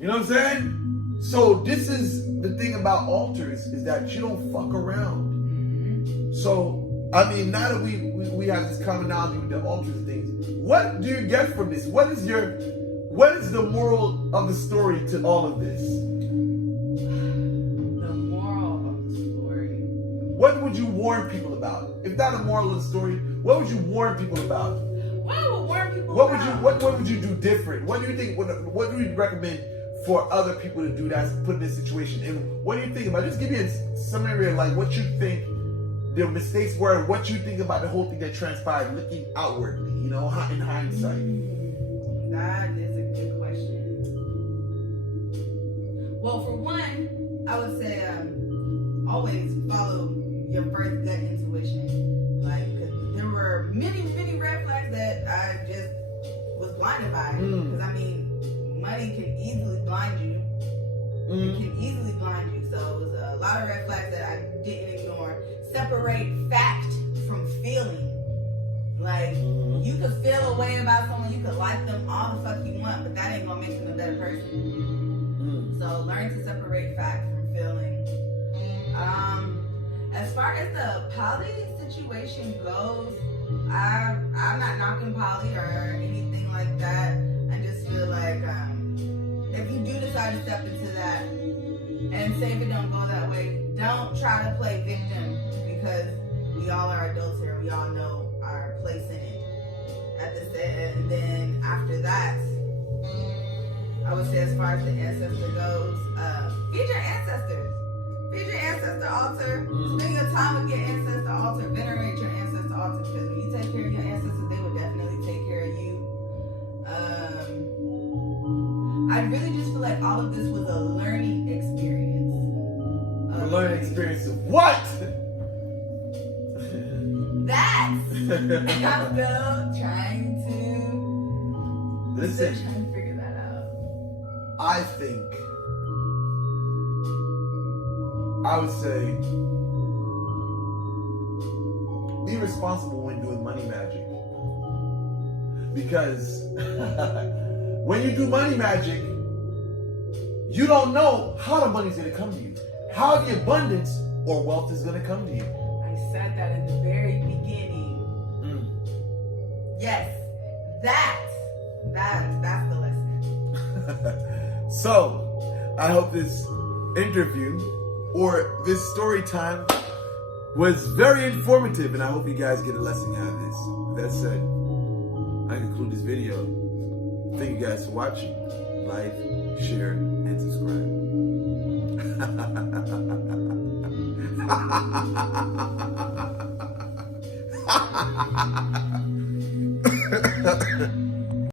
You know what I'm saying? So this is the thing about altars, is that you don't fuck around. Mm-hmm. So, I mean, now that we have this commonality with the altars and things, what do you get from this? What is the moral of the story to all of this? The moral of the story. What would you warn people about? If not a moral of the story, what would you warn people about? What I would warn people about? What would you do different? What do you think? What do you recommend for other people to do that's put in this situation? And what do you think about? Just give me a summary of like what you think the mistakes were, and what you think about the whole thing that transpired, looking outwardly, in hindsight. That is a good question. Well, for one, I would say always follow your first gut intuition. Like, cause there were many, many red flags that I just was blinded by. Because I mean, money can easily blind you. It can easily blind you. So it was a lot of red flags that I didn't ignore. Separate fact from feeling. Like, you could feel a way about someone, you could like them all the fuck you want, but that ain't gonna make them a better person. So learn to separate fact from feeling. As far as the poly situation goes, I'm not knocking poly or anything like that. I just feel like if you do decide to step into that, and say if it don't go that way, don't try to play victim, because we all are adults here. We all know our place in it. And then after that, I would say as far as the ancestor goes, feed your ancestors. Feed your ancestor altar. Spend your time with your ancestor altar. Venerate your ancestor altar, because when you take care of your ancestors, they will definitely take care of you. I really just feel like all of this was a learning experience. A learning experience of what? That I'm still trying to. Listen. Still trying to figure that out. I think I would say be responsible when doing money magic, because when you do money magic, you don't know how the money's going to come to you, how the abundance or wealth is going to come to you. I said that in the very beginning. Yes, that's the lesson. So, I hope this interview or this story time was very informative, and I hope you guys get a lesson out of this. With that said, I conclude this video. Thank you guys for watching. Like, share, and subscribe.